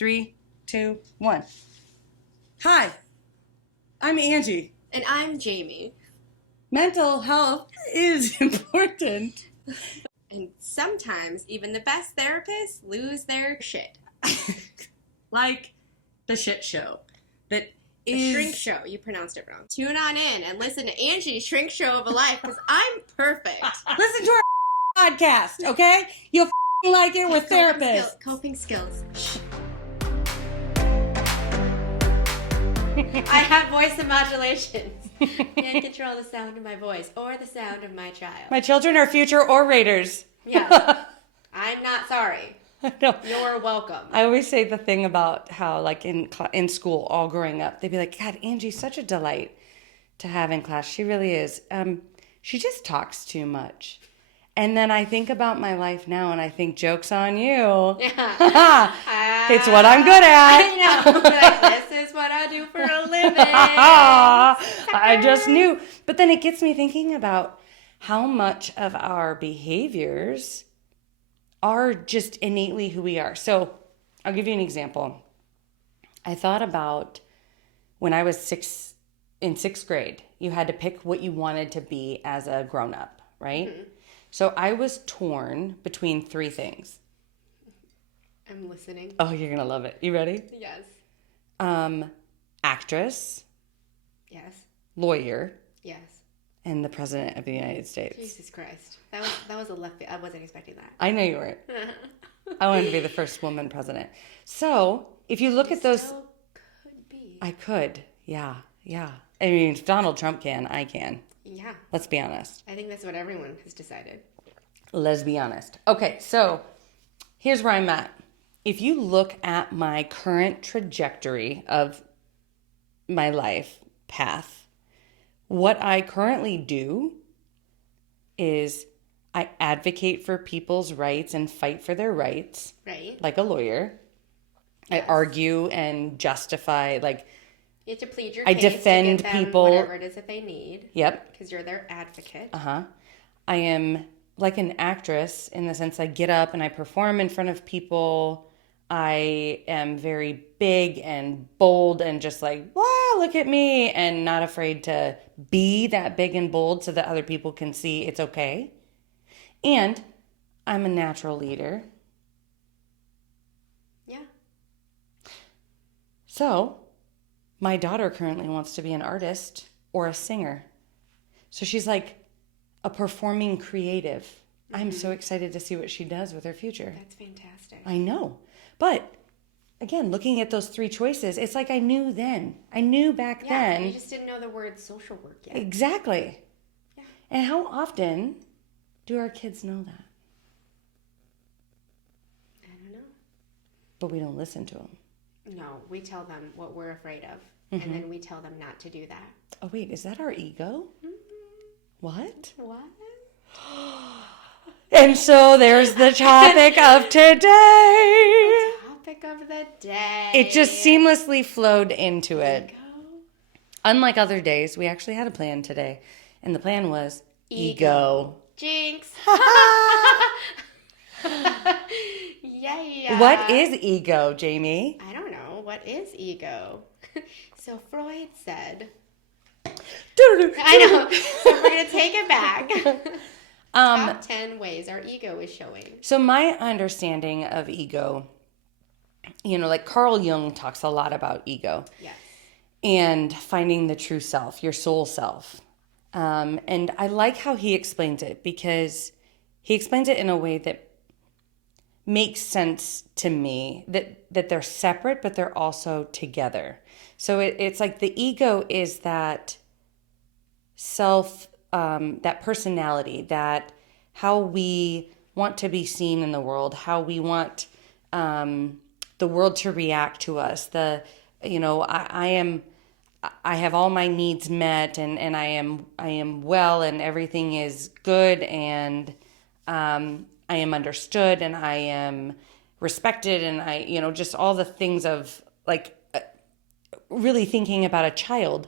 3, 2, 1. Hi, I'm Angee. And I'm Jaime. Mental health is important. And sometimes even the best therapists lose their shit. Like the shit show. The Shrink show. You pronounced it wrong. Tune on in and listen to Angee's Shrink Show of a Life because I'm perfect. Listen to our podcast, okay? You'll like it. We're therapists. Coping skills. I have voice modulations. Can't control the sound of my voice or the sound of my child. My children are future orators. Yeah. I'm not sorry. No. You're welcome. I always say the thing about how, like, in school, all growing up, they'd be like, God, Angie's such a delight to have in class. She really is. She just talks too much. And then I think about my life now, and I think, joke's on you. Yeah. It's what I'm good at. I know. Like, this is what I do for a living. I just knew. But then it gets me thinking about how much of our behaviors are just innately who we are. So I'll give you an example. I thought about when I was in sixth grade, you had to pick what you wanted to be as a grown-up, right? Mm-hmm. So I was torn between 3 things. I'm listening. Oh, you're going to love it. You ready? Yes. Actress. Yes. Lawyer. Yes. And the President of the United States. Jesus Christ. That was a left field. I wasn't expecting that. I know you weren't. I wanted to be the first woman president. So if you look at those... Still could be. I could. Yeah. I mean, if Donald Trump can, I can. Yeah. Let's be honest. I think that's what everyone has decided. Let's be honest. Okay, so here's where I'm at. If you look at my current trajectory of my life path, what I currently do is I advocate for people's rights and fight for their rights. Right. Like a lawyer. Yes. I argue and justify, like... You have to plead your case. I defend to get them people. Whatever it is that they need. Yep. Because you're their advocate. Uh-huh. I am like an actress in the sense I get up and I perform in front of people. I am very big and bold and just like, wow, look at me. And not afraid to be that big and bold so that other people can see it's okay. And I'm a natural leader. Yeah. So... my daughter currently wants to be an artist or a singer. So she's like a performing creative. Mm-hmm. I'm so excited to see what she does with her future. That's fantastic. I know. But again, looking at those 3 choices, it's like I knew then. I knew back then. You just didn't know the word social work yet. Exactly. Yeah. And how often do our kids know that? I don't know. But we don't listen to them. No, we tell them what we're afraid of, mm-hmm. and then we tell them not to do that. Oh, wait, is that our ego? Mm-hmm. What? What? And so there's the topic of today. The topic of the day. It just seamlessly flowed into it. Unlike other days, we actually had a plan today, and the plan was ego. Jinx. Yeah. What is ego, Jamie? I don't know. What is ego? So Freud said... I know. So we're going to take it back. Top 10 ways our ego is showing. So my understanding of ego, like Carl Jung talks a lot about ego. Yes. And finding the true self, your soul self. And I like how he explains it because he explains it in a way that makes sense to me, that they're separate, but they're also together. So it's like the ego is that self, that personality, that how we want to be seen in the world, how we want the world to react to us. I have all my needs met and I am well and everything is good and I am understood and I am respected and I, just all the things of like really thinking about a child.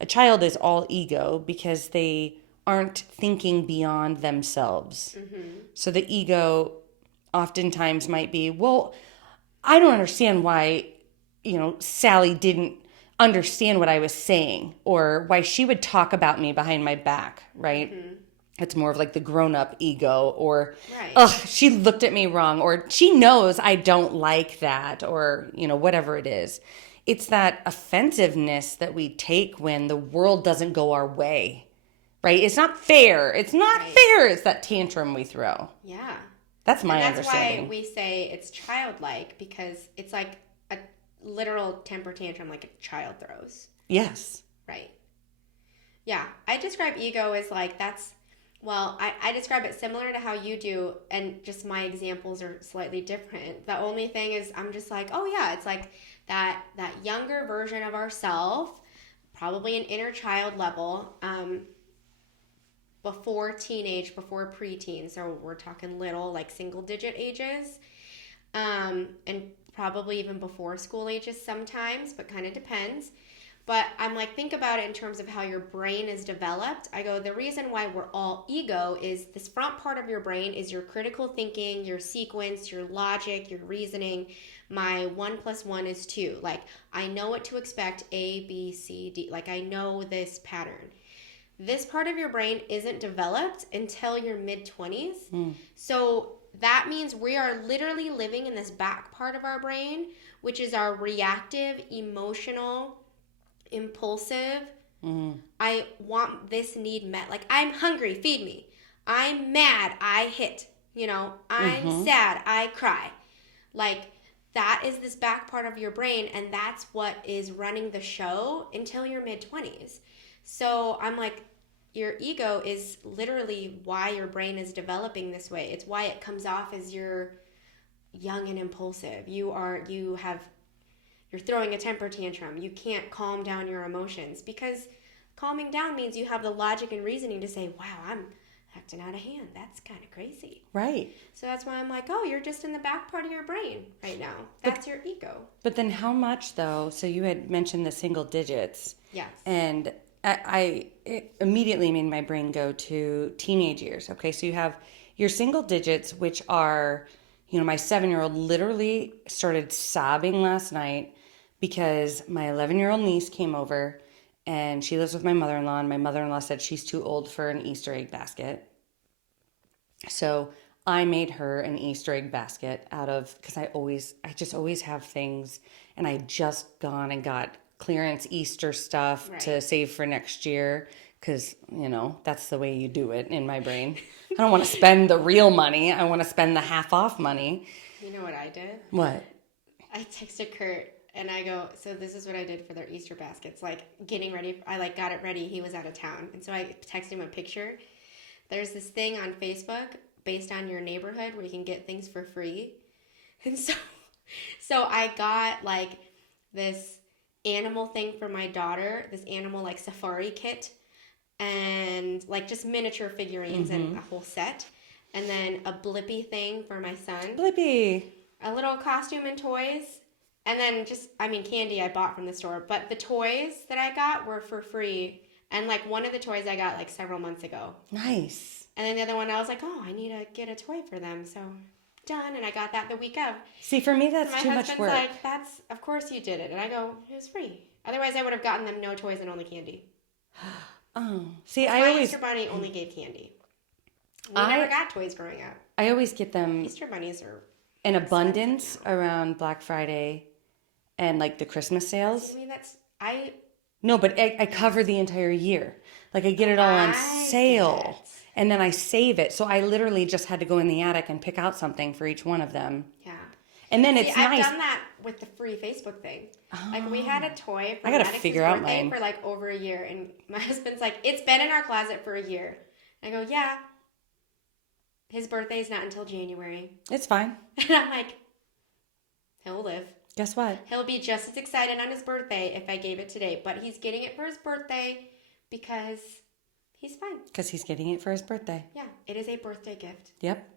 A child is all ego because they aren't thinking beyond themselves. Mm-hmm. So the ego oftentimes might be, well, I don't understand why, Sally didn't understand what I was saying or why she would talk about me behind my back, right? Mm-hmm. It's more of like the grown-up ego or, she looked at me wrong or she knows I don't like that or, whatever it is. It's that offensiveness that we take when the world doesn't go our way, right? It's not fair. It's not fair. It's that tantrum we throw. Yeah. That's my understanding. That's why we say it's childlike, because it's like a literal temper tantrum like a child throws. Yes. Right. Yeah. I describe ego as like I describe it similar to how you do, and just my examples are slightly different. The only thing is I'm just like, oh yeah, it's like that younger version of ourselves, probably an inner child level, before teenage, before preteen. So we're talking little, like single digit ages, and probably even before school ages sometimes, but kind of depends. But I'm like, think about it in terms of how your brain is developed. I go, the reason why we're all ego is this front part of your brain is your critical thinking, your sequence, your logic, your reasoning. My 1 + 1 is 2. Like, I know what to expect, A, B, C, D. Like, I know this pattern. This part of your brain isn't developed until your mid-20s. So that means we are literally living in this back part of our brain, which is our reactive, emotional, impulsive. I want this need met. Like, I'm hungry, feed me. I'm mad, I hit. I'm sad, I cry. Like, that is this back part of your brain, and that's what is running the show until your mid-20s. So I'm like, your ego is literally why your brain is developing this way. It's why it comes off as you're young and impulsive. You're throwing a temper tantrum. You can't calm down your emotions, because calming down means you have the logic and reasoning to say, wow, I'm acting out of hand. That's kind of crazy. Right. So that's why I'm like, oh, you're just in the back part of your brain right now. That's your ego. But then how much, though? So you had mentioned the single digits. Yes. And it immediately made my brain go to teenage years. Okay, so you have your single digits, which are, my 7-year-old literally started sobbing last night because my 11-year-old niece came over, and she lives with my mother-in-law, and my mother-in-law said she's too old for an Easter egg basket. So I made her an Easter egg basket because I just always have things, and I just gone and got clearance Easter stuff to save for next year, because that's the way you do it in my brain. I don't want to spend the real money. I want to spend the half off money. You know what I did? What? I texted Kurt and I go, so this is what I did for their Easter baskets, like getting ready. I got it ready. He was out of town, and so I texted him a picture. There's this thing on Facebook based on your neighborhood where you can get things for free, and so I got like this animal thing for my daughter, this animal like safari kit, and like just miniature figurines and a whole set, and then a Blippi thing for my son. Blippi. A little costume and toys, and then candy I bought from the store, but the toys that I got were for free, and like one of the toys I got like several months ago. Nice. And then the other one I was like, oh, I need to get a toy for them, so done, and I got that the week of. See, for me, that's too much work. My husband's like, of course you did it. And I go, it was free. Otherwise, I would have gotten them no toys and only candy. Oh. See, my Easter Bunny only gave candy. We never got toys growing up. I always get them. Easter Bunnies are in abundance around Black Friday and like the Christmas sales. No, but I cover the entire year. Like, I get it all on sale. And then I save it. So I literally just had to go in the attic and pick out something for each one of them. Yeah. And then it's nice. I've done that with the free Facebook thing. Oh. Like, we had a toy for I gotta figure out mine for like over a year. And my husband's like, it's been in our closet for a year. And I go, yeah. His birthday's not until January. It's fine. And I'm like, he'll live. Guess what? He'll be just as excited on his birthday if I gave it today. But he's getting it for his birthday because he's fine. Because he's getting it for his birthday. Yeah, it is a birthday gift. Yep.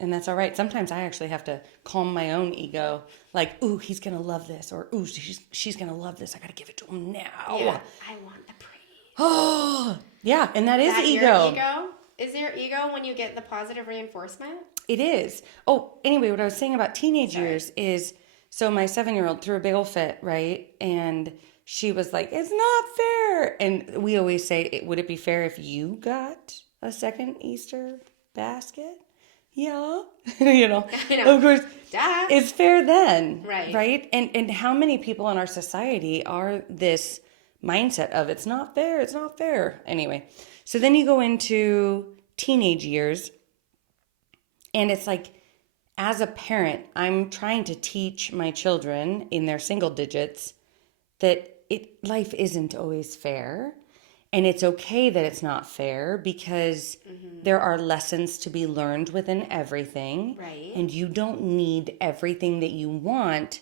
And that's all right. Sometimes I actually have to calm my own ego. Like, ooh, he's going to love this. Or, ooh, she's going to love this. I got to give it to him now. Yeah, I want the praise. Oh, yeah. And that is ego. Your ego? Is there ego when you get the positive reinforcement? It is. Oh, anyway, what I was saying about teenage years is, So my 7-year-old threw a big old fit, right? And she was like, it's not fair. And we always say, would it be fair if you got a second Easter basket? Yeah. You know, I know. of course, Duh. it's fair then. Right. Right? And how many people in our society are this mindset of it's not fair, it's not fair. Anyway, so then you go into teenage years, and it's like, as a parent, I'm trying to teach my children in their single digits that life isn't always fair. And it's okay that it's not fair, because there are lessons to be learned within everything. Right. And you don't need everything that you want.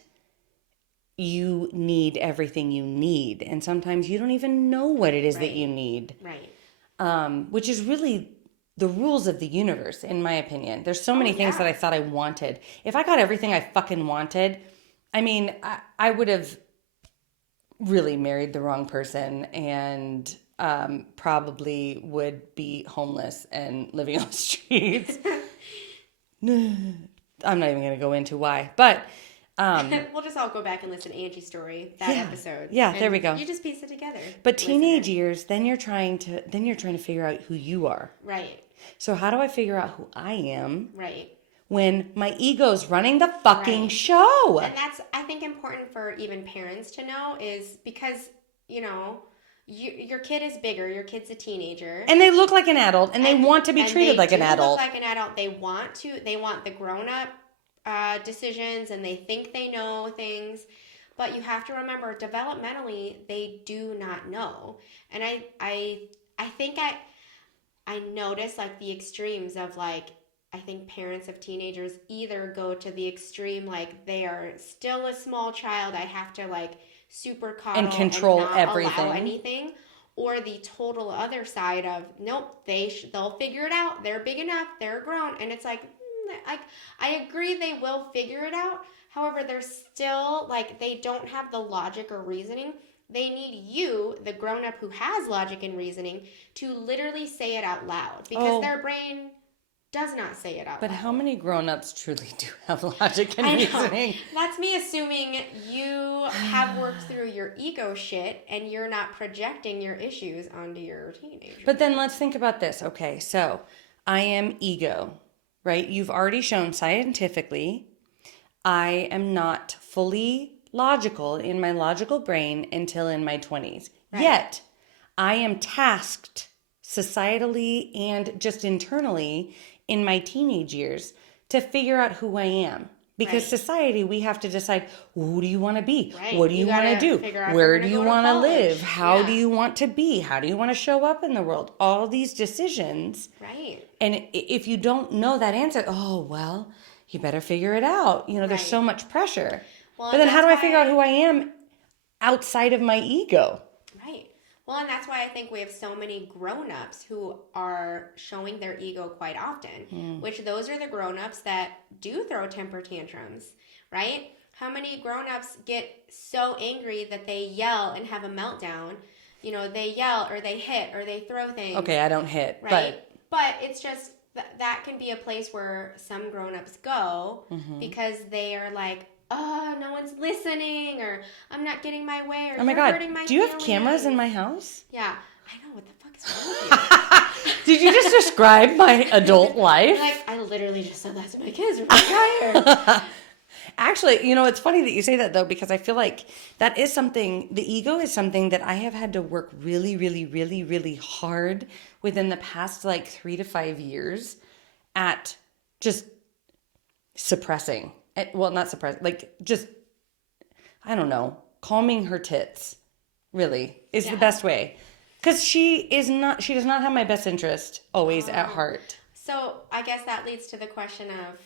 You need everything you need. And sometimes you don't even know what it is that you need. Right. Which is really the rules of the universe, in my opinion. There's so many things that I thought I wanted. If I got everything I fucking wanted, I mean, I would have really married the wrong person, and probably would be homeless and living on the streets. I'm not even going to go into why, but we'll just all go back and listen to Angie's story, that episode. Yeah, there we go. You just piece it together. But teenage years, then you're trying to figure out who you are. Right. So how do I figure out who I am? Right. When my ego's running the fucking show. And that's, I think, important for even parents to know, is because, you know, your kid is bigger, your kid's a teenager. And they look like an adult, and they want to be treated like an adult. They look like an adult. They want the grown-up decisions, and they think they know things. But you have to remember, developmentally, they do not know. And I think I notice, like, the extremes of, like, I think parents of teenagers either go to the extreme, like, they are still a small child, I have to, like, super coddle and control and not everything. allow anything, or the total other side of, nope, they'll figure it out, they're big enough, they're grown. And it's like, I agree they will figure it out. However, they're still, like, they don't have the logic or reasoning. They need you, the grown-up who has logic and reasoning, to literally say it out loud, because their brain does not say it out But loud. how many grown-ups truly do have logic and reasoning? That's me assuming you have worked through your ego shit and you're not projecting your issues onto your teenager. But then let's think about this. Okay, so I am ego, right? You've already shown scientifically I am not fully logical in my logical brain until in my 20s. Right. Yet, I am tasked societally and just internally in my teenage years to figure out who I am. Because society, we have to decide, who do you want to be? Right. What do you want to do? Where do you want to live? How do you want to be? How do you want to show up in the world? All these decisions. Right. And if you don't know that answer, well, you better figure it out. You know, there's so much pressure. Well, but then how do I figure out who I am outside of my ego? Right. Well, and that's why I think we have so many grown-ups who are showing their ego quite often, which those are the grown-ups that do throw temper tantrums, right? How many grown-ups get so angry that they yell and have a meltdown? You know, they yell or they hit or they throw things. Okay, I don't hit, right? But it's just that can be a place where some grown-ups go because they are like, oh, no one's listening, or I'm not getting my way, or oh my God, hurting my do you have cameras in my house? Yeah. I know, what the fuck is wrong with you? Did you just describe my adult life? Like, I literally just said that to my kids. We're tired. Actually, you know, it's funny that you say that, though, because I feel like that is something, the ego is something that I have had to work really, really, really, really hard within the past, like, 3 to 5 years at just suppressing. Well, not suppressing, like, just, I don't know, calming her tits, really, is the best way. Because she does not have my best interest always at heart. So I guess that leads to the question of,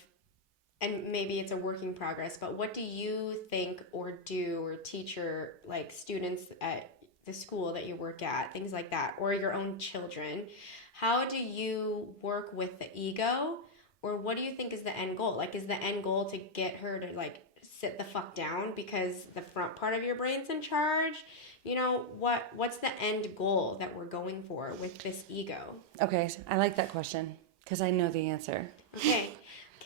and maybe it's a work in progress, but what do you think or do or teach your, like, students at the school that you work at, things like that, or your own children? How do you work with the ego, or what do you think is the end goal? Like, is the end goal to get her to, like, sit the fuck down because the front part of your brain's in charge? You know, what's the end goal that we're going for with this ego? Okay, I like that question because I know the answer. Okay,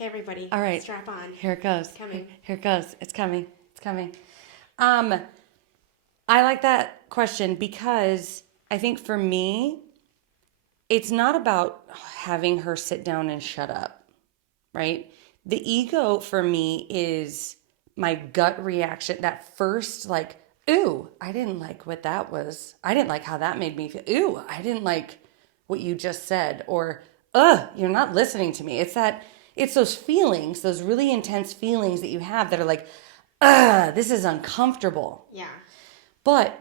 Okay, everybody. All right. Strap on. Here it goes. It's coming. Here it goes. It's coming. It's coming. I like that question because I think for me, it's not about having her sit down and shut up, right? The ego for me is my gut reaction, that first like, ooh, I didn't like what that was. I didn't like how that made me feel. Ooh, I didn't like what you just said. Or, you're not listening to me. It's those feelings, those really intense feelings that you have that are like, this is uncomfortable. Yeah. But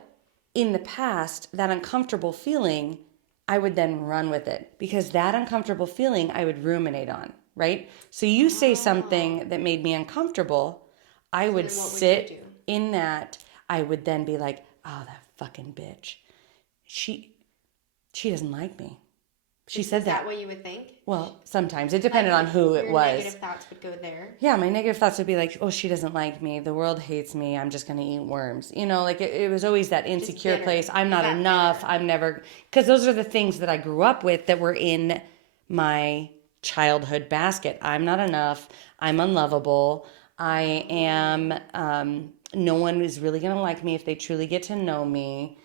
in the past, that uncomfortable feeling, I would then run with it because that uncomfortable feeling I would ruminate on, right? So you say something that made me uncomfortable, I would sit in that. I would then be like, oh, that fucking bitch. She doesn't like me. She said that. Is that what you would think? Well, sometimes. It depended on who it was. Your negative thoughts would go there. Yeah, my negative thoughts would be like, oh, she doesn't like me. The world hates me. I'm just going to eat worms. You know, like it was always that insecure place. I'm not enough. I'm never... Because those are the things that I grew up with that were in my childhood basket. I'm not enough. I'm unlovable. I am... no one is really going to like me if they truly get to know me.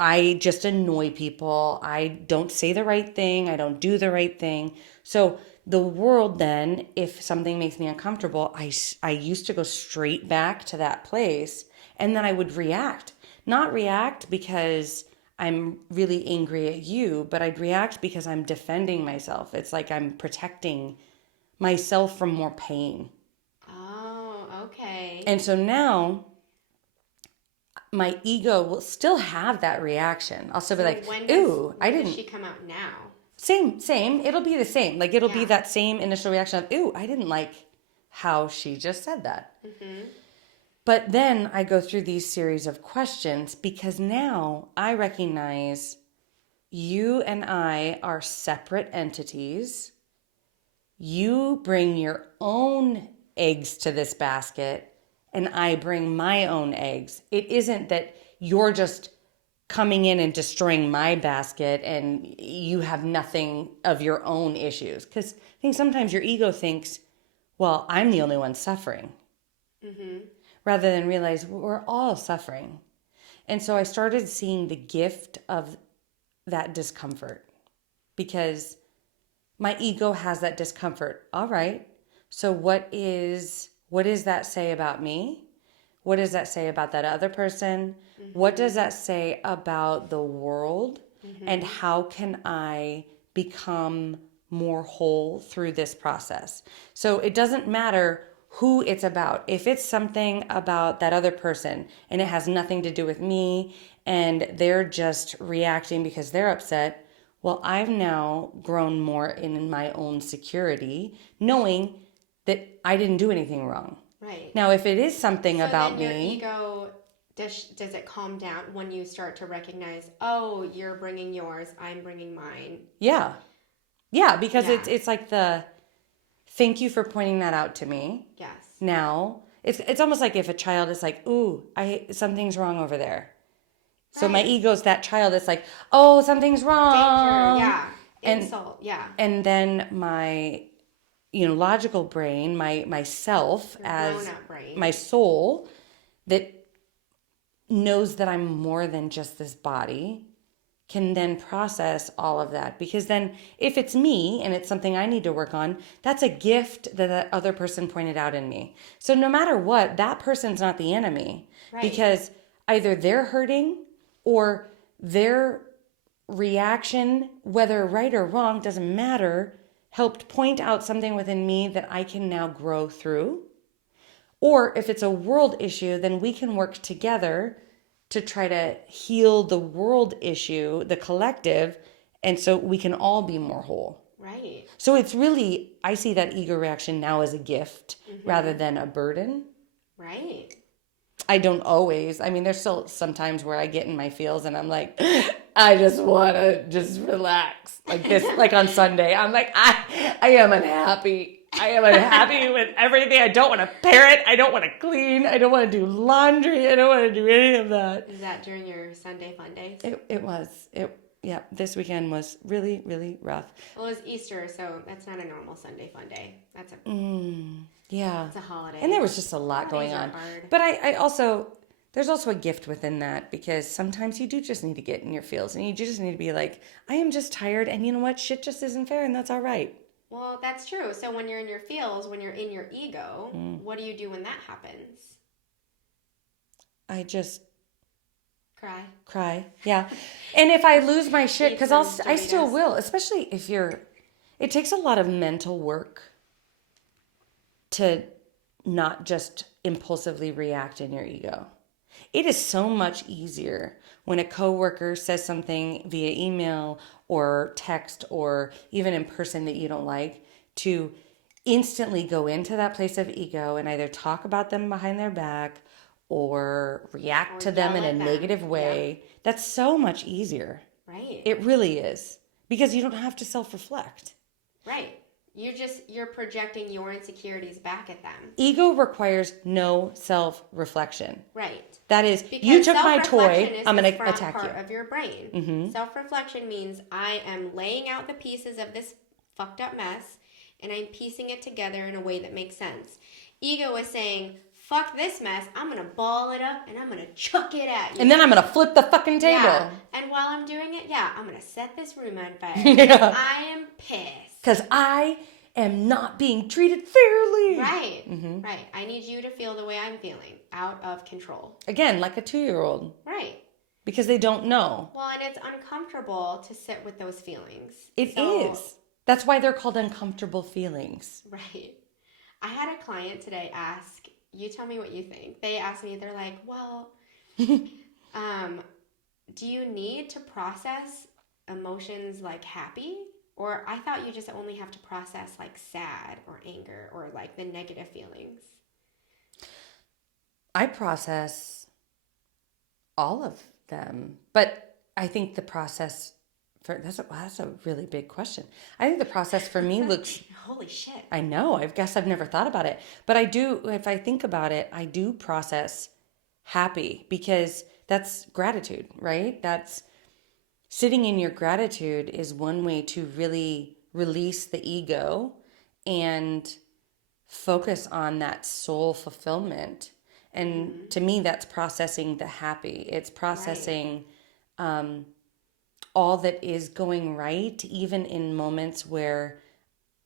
I just annoy people. I don't say the right thing. I don't do the right thing. So the world then, if something makes me uncomfortable, I used to go straight back to that place and then I would react. Not react because I'm really angry at you, but I'd react because I'm defending myself. It's like I'm protecting myself from more pain. Oh, okay. And so now my ego will still have that reaction. I'll still be like, ooh, I didn't. When does she come out now? Same. It'll be the same. Like, it'll be that same initial reaction of, ooh, I didn't like how she just said that. Mm-hmm. But then I go through these series of questions because now I recognize you and I are separate entities. You bring your own eggs to this basket and I bring my own eggs. It isn't that you're just coming in and destroying my basket and you have nothing of your own issues. Because I think sometimes your ego thinks, well, I'm the only one suffering. Mm-hmm. Rather than realize we're all suffering. And so I started seeing the gift of that discomfort because my ego has that discomfort. All right. So what does that say about me? What does that say about that other person? Mm-hmm. What does that say about the world? Mm-hmm. And how can I become more whole through this process? So it doesn't matter who it's about. If it's something about that other person and it has nothing to do with me and they're just reacting because they're upset, well, I've now grown more in my own security, knowing that I didn't do anything wrong. Right. Now, if it is something about then your me... ego, does it calm down when you start to recognize, oh, you're bringing yours, I'm bringing mine? Yeah. Yeah, because it's like thank you for pointing that out to me. Yes. Now, it's almost like if a child is like, ooh, something's wrong over there. Right. So my ego's that child that's like, oh, something's wrong. Danger, yeah. Insult, yeah. And then my... logical brain, my self, as my soul that knows that I'm more than just this body, can then process all of that. Because then if it's me and it's something I need to work on, that's a gift that other person pointed out in me. So no matter what, that person's not the enemy. Right. Because either they're hurting or their reaction, whether right or wrong, doesn't matter, helped point out something within me that I can now grow through. Or if it's a world issue, then we can work together to try to heal the world issue, the collective, and so we can all be more whole. Right. So it's really, I see that ego reaction now as a gift rather than a burden. Right. I don't always. I mean, there's still some times where I get in my feels and I'm like, I just want to just relax. Like this, like on Sunday, I'm like, I am unhappy. I am unhappy with everything. I don't want to parent. I don't want to clean. I don't want to do laundry. I don't want to do any of that. Is that during your Sunday fun days? It was. yeah, this weekend was really, really rough. Well, it was Easter, so that's not a normal Sunday fun day. Yeah. It's a holiday. And there was just a lot Holidays going are on. hard. But I also, there's also a gift within that, because sometimes you do just need to get in your feels and you just need to be like, I am just tired, and you know what? Shit just isn't fair, and that's all right. Well, that's true. So when you're in your feels, when you're in your ego, what do you do when that happens? I just Cry. Yeah. And if I lose my shit, Eat because some I still Doritos. will, especially if it takes a lot of mental work to not just impulsively react in your ego. It is so much easier when a coworker says something via email or text or even in person that you don't like, to instantly go into that place of ego and either talk about them behind their back or react Or to them yell in a at them. negative way. That's so much easier. Right. It really is. Because you don't have to self-reflect. Right. You're projecting your insecurities back at them. Ego requires no self-reflection. Right. That is, Because you took my toy, I'm going to front attack you. part of your brain. Self-reflection means I am laying out the pieces of this fucked up mess and I'm piecing it together in a way that makes sense. Ego is saying, fuck this mess, I'm going to ball it up and I'm going to chuck it at you. And then I'm going to flip the fucking table. Yeah. And while I'm doing it, I'm going to set this room on fire. Yeah. I am pissed. Because I am not being treated fairly. Right. Right. I need you to feel the way I'm feeling, out of control. Again, like a 2-year-old. Right. Because they don't know. Well, and it's uncomfortable to sit with those feelings. It is. That's why they're called uncomfortable feelings. Right. I had a client today ask, you tell me what you think. They asked me, they're like, well, do you need to process emotions like happy? Or I thought you just only have to process like sad or anger or like the negative feelings. I process all of them. But I think the process that's a really big question. I think the process for me looks... Holy shit. I know. I guess I've never thought about it. But I do, if I think about it, I do process happy, because that's gratitude, right? That's sitting in your gratitude is one way to really release the ego and focus on that soul fulfillment. And to me, that's processing the happy. It's processing... all that is going right, even in moments where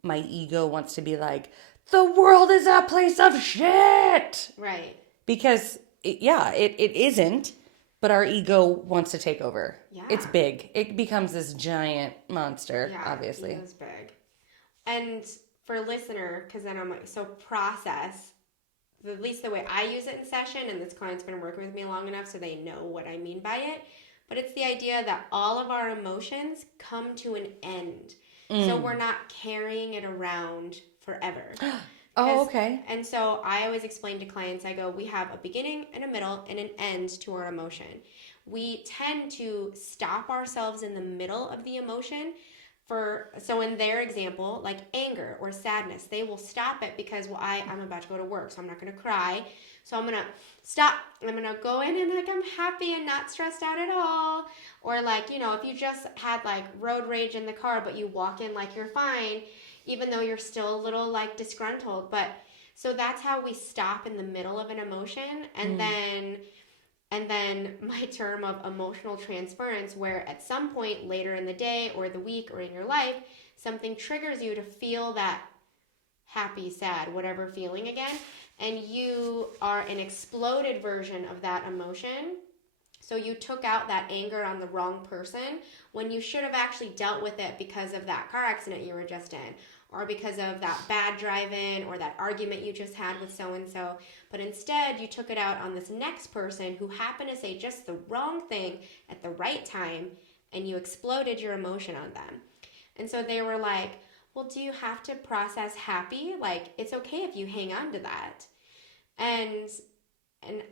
my ego wants to be like, the world is a place of shit. Right. Because, it isn't, but our ego wants to take over. Yeah. It's big. It becomes this giant monster, obviously. Ego's big. And for listener, because then I'm like, so process, at least the way I use it in session, and this client's been working with me long enough so they know what I mean by it. But it's the idea that all of our emotions come to an end. So we're not carrying it around forever. Oh, okay. And so I always explain to clients, I go, we have a beginning and a middle and an end to our emotion. We tend to stop ourselves in the middle of the emotion. So in their example, like anger or sadness, they will stop it because, well, I'm about to go to work, so I'm not going to cry. So I'm going to stop. I'm going to go in and like I'm happy and not stressed out at all. Or like, if you just had like road rage in the car, but you walk in like you're fine, even though you're still a little like disgruntled. But so that's how we stop in the middle of an emotion. And then my term of emotional transference, where at some point later in the day or the week or in your life, something triggers you to feel that happy, sad, whatever feeling again. And you are an exploded version of that emotion. So you took out that anger on the wrong person when you should have actually dealt with it because of that car accident you were just in, or because of that bad drive-in or that argument you just had with so-and-so. But instead, you took it out on this next person who happened to say just the wrong thing at the right time, and you exploded your emotion on them. And so they were like, well, do you have to process happy? Like, it's okay if you hang on to that. And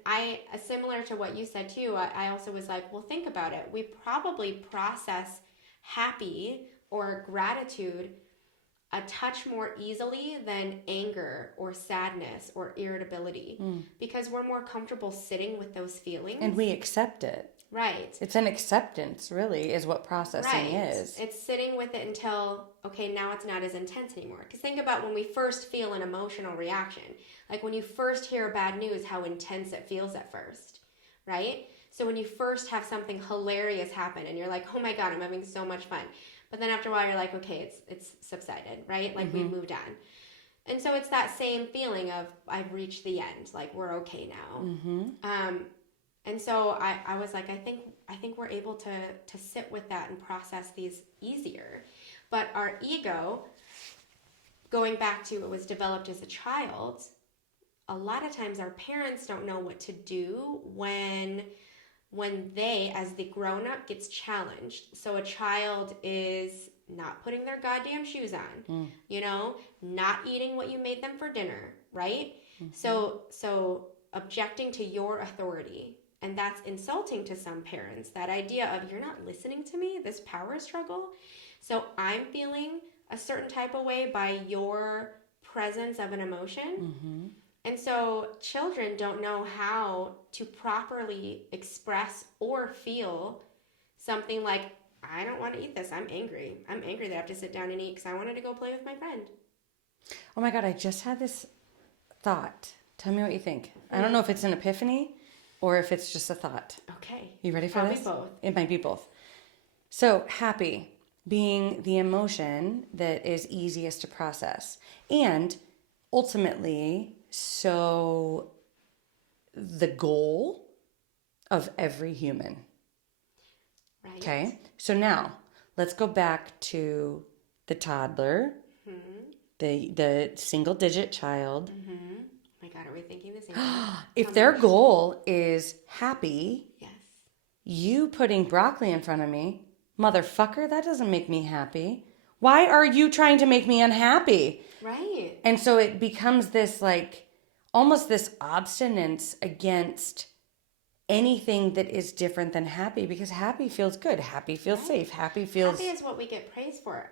I, similar to what you said too, I also was like, well, think about it. We probably process happy or gratitude a touch more easily than anger or sadness or irritability because we're more comfortable sitting with those feelings. And we accept it. Right. It's an acceptance, really, is what processing is. It's sitting with it until, okay, now it's not as intense anymore. Because think about when we first feel an emotional reaction. Like when you first hear bad news, how intense it feels at first, right? So when you first have something hilarious happen and you're like, oh my God, I'm having so much fun. But then after a while, you're like, okay, it's subsided, right? Like we've moved on. And so it's that same feeling of I've reached the end, like we're okay now. And so I was like, I think we're able to sit with that and process these easier. But our ego, going back to it was developed as a child, a lot of times our parents don't know what to do when they, as the grown-up, gets challenged. So a child is not putting their goddamn shoes on, not eating what you made them for dinner, right? So objecting to your authority. And that's insulting to some parents, that idea of you're not listening to me, this power struggle. So I'm feeling a certain type of way by your presence of an emotion. And so children don't know how to properly express or feel something like, I don't want to eat this. I'm angry. I'm angry that I have to sit down and eat because I wanted to go play with my friend. Oh my God, I just had this thought. Tell me what you think. I don't know if it's an epiphany or if it's just a thought. Okay. You ready for this? Probably both. It might be both. So happy being the emotion that is easiest to process. And ultimately, so the goal of every human. Right. Okay. So now let's go back to the toddler, the single digit child. Oh my God, are we thinking the same? If their goal is happy, yes, you putting broccoli in front of me, motherfucker, that doesn't make me happy. Why are you trying to make me unhappy? Right. And so it becomes this like almost this obstinance against anything that is different than happy, because happy feels good. Happy feels safe. Happy feels... Happy is what we get praised for.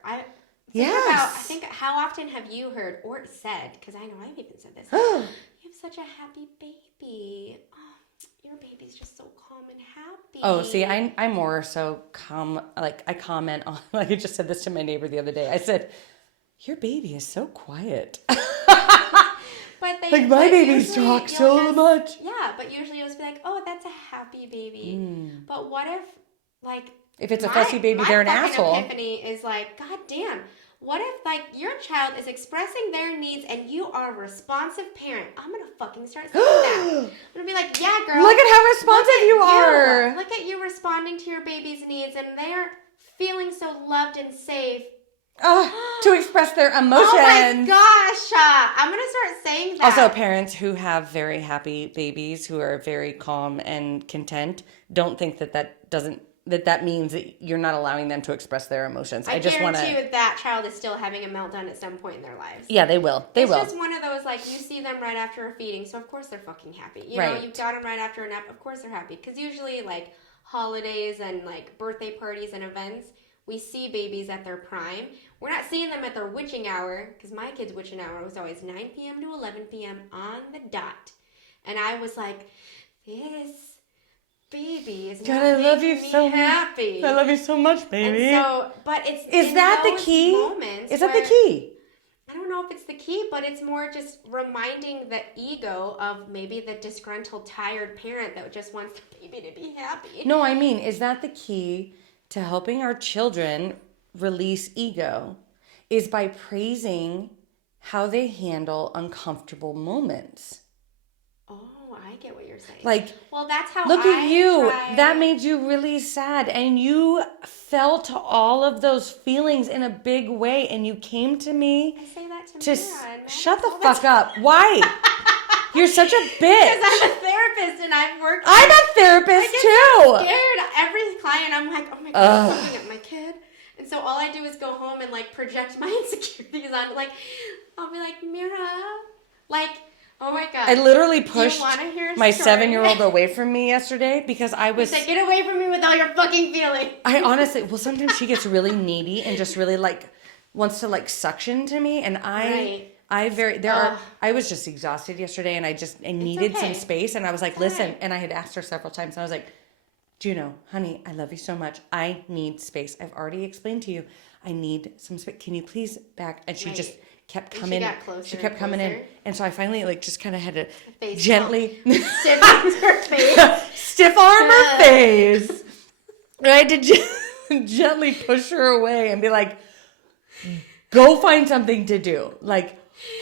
Yes. I think, how often have you heard or said, because I know I've even said this, you have such a happy baby. Oh, your baby's just so calm and happy. Oh, see, I'm more so calm. Like I comment on, like I just said this to my neighbor the other day. I said, your baby is so quiet. But they, like my babies talk so much. Yeah, but usually you'll just be like, oh, that's a happy baby. But what if, like... If it's a fussy baby, they're an asshole. My epiphany is like, God damn, what if, like, your child is expressing their needs and you are a responsive parent? I'm going to fucking start saying that. I'm going to be like, yeah, girl. Look at how responsive you are. Look at you responding to your baby's needs, and they're feeling so loved and safe. To express their emotions. Oh my gosh. I'm going to start saying that. Also, parents who have very happy babies who are very calm and content, don't think that means that you're not allowing them to express their emotions. I just guarantee you that child is still having a meltdown at some point in their lives. Yeah, they will. It's just one of those, like, you see them right after a feeding, so of course they're fucking happy. You know, you've got them right after a nap, of course they're happy. Because usually, like, holidays and, like, birthday parties and events, we see babies at their prime. We're not seeing them at their witching hour, because my kid's witching hour was always 9 p.m. to 11 p.m. on the dot. And I was like, this baby is not making me happy. I love you so much, baby. And so, but it's is that the key? Is that the key? I don't know if it's the key, but it's more just reminding the ego of maybe the disgruntled, tired parent that just wants the baby to be happy. No, I mean, is that the key to helping our children release ego? Is by praising how they handle uncomfortable moments. I get what you're saying. Like, well, that's how look at you. That made you really sad. And you felt all of those feelings in a big way. And you came to me. I say that to Mira. Shut the fuck up. Why? You're such a bitch. Because I'm a therapist and I've worked. I'm a therapist too. I'm scared. Every client, I'm like, oh my God, I'm looking at my kid. And so all I do is go home and like project my insecurities on. Like, I'll be like, Mira, like, oh my God. I literally pushed my 7-year-old away from me yesterday because I was... Like, get away from me with all your fucking feelings. I honestly... Well, sometimes she gets really needy and just really like wants to like suction to me, and Right. I was just exhausted yesterday, and I needed some space, and I was like, listen, and I had asked her several times, and I was like, Juno, honey, I love you so much. I need space. I've already explained to you, I need some space. Can you please back? And she just kept coming. She got closer. She kept coming in, and so I finally like just kind of had to face gently stiff arm her face. stiff arm her face. And I had to gently push her away and be like, go find something to do. Like,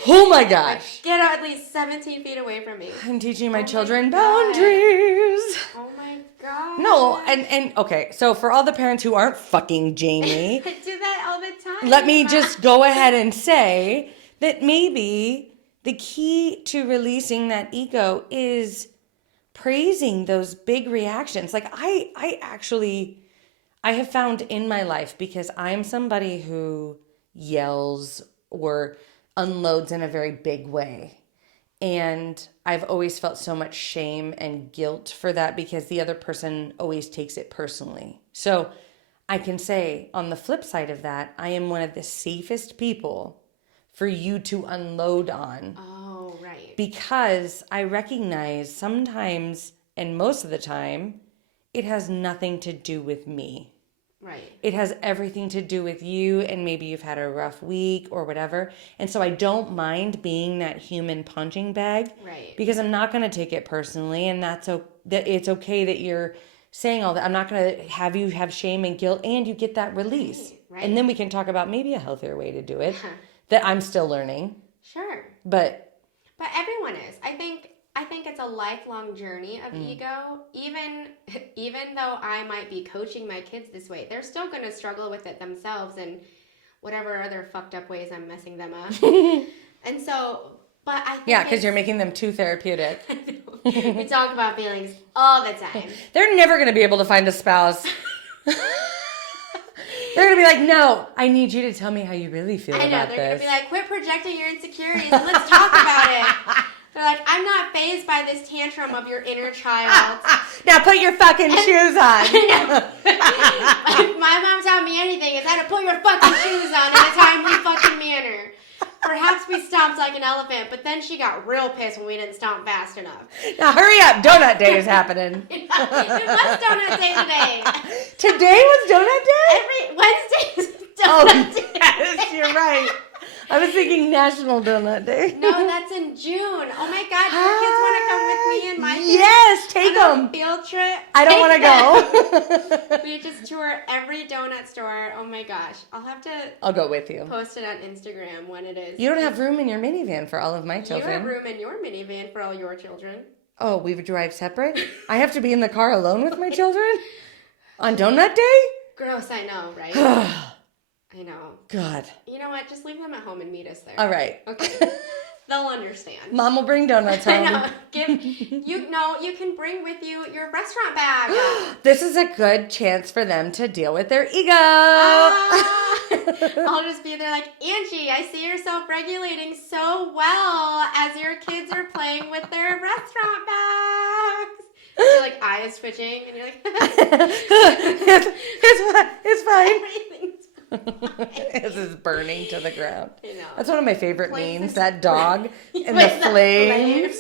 oh my gosh. Get out at least 17 feet away from me. I'm teaching my children boundaries. Oh my God. No, and okay, so for all the parents who aren't fucking Jamie, I do that all the time. let me just go ahead and say that maybe the key to releasing that ego is praising those big reactions. Like I have found in my life, because I'm somebody who yells or unloads in a very big way. And I've always felt so much shame and guilt for that, because the other person always takes it personally. So I can say on the flip side of that, I am one of the safest people for you to unload on. Oh, right. Because I recognize sometimes, and most of the time, it has nothing to do with me. Right. It has everything to do with you, and maybe you've had a rough week or whatever. And so I don't mind being that human punching bag. Right. Because I'm not going to take it personally, and that it's okay that you're saying all that. I'm not going to have you have shame and guilt, and you get that release. Right. And then we can talk about maybe a healthier way to do it that I'm still learning. Sure. But everyone is. I think it's a lifelong journey of ego. Even though I might be coaching my kids this way, they're still going to struggle with it themselves, and whatever other fucked up ways I'm messing them up. And so, but I think because you're making them too therapeutic. we talk about feelings all the time. They're never going to be able to find a spouse. They're going to be like, no, I need you to tell me how you really feel about this. I know, they're going to be like, quit projecting your insecurities and let's talk about it. They're like, I'm not fazed by this tantrum of your inner child. Now put your fucking shoes on. If my mom taught me anything, it's how to put your fucking shoes on in a timely fucking manner. Perhaps we stomped like an elephant, but then she got real pissed when we didn't stomp fast enough. Now hurry up, donut day is happening. It was donut day today. Today was donut day? Every Wednesday is donut day. Yes, you're right. I was thinking National Donut Day. No, that's in June. Oh my God, your kids want to come with me and my kids? Yes, take them. Field trip. I don't want to go. We just tour every donut store. Oh my gosh, I'll go with you. Post it on Instagram when it is. You don't have room in your minivan for all of my children. You have room in your minivan for all your children. Oh, we would drive separate? I have to be in the car alone with my children? On Donut Day? Gross, I know, right? I know. God. You know what? Just leave them at home and meet us there. All right. Okay. They'll understand. Mom will bring donuts home. I know. You can bring with you your restaurant bag. This is a good chance for them to deal with their ego. I'll just be there like, Angee, I see you're self-regulating so well as your kids are playing with their restaurant bags. You're like eyes twitching, and you're like, it's fine. Everything's This is burning to the ground. I know. That's one of my favorite Places. memes. That dog and the With the flames.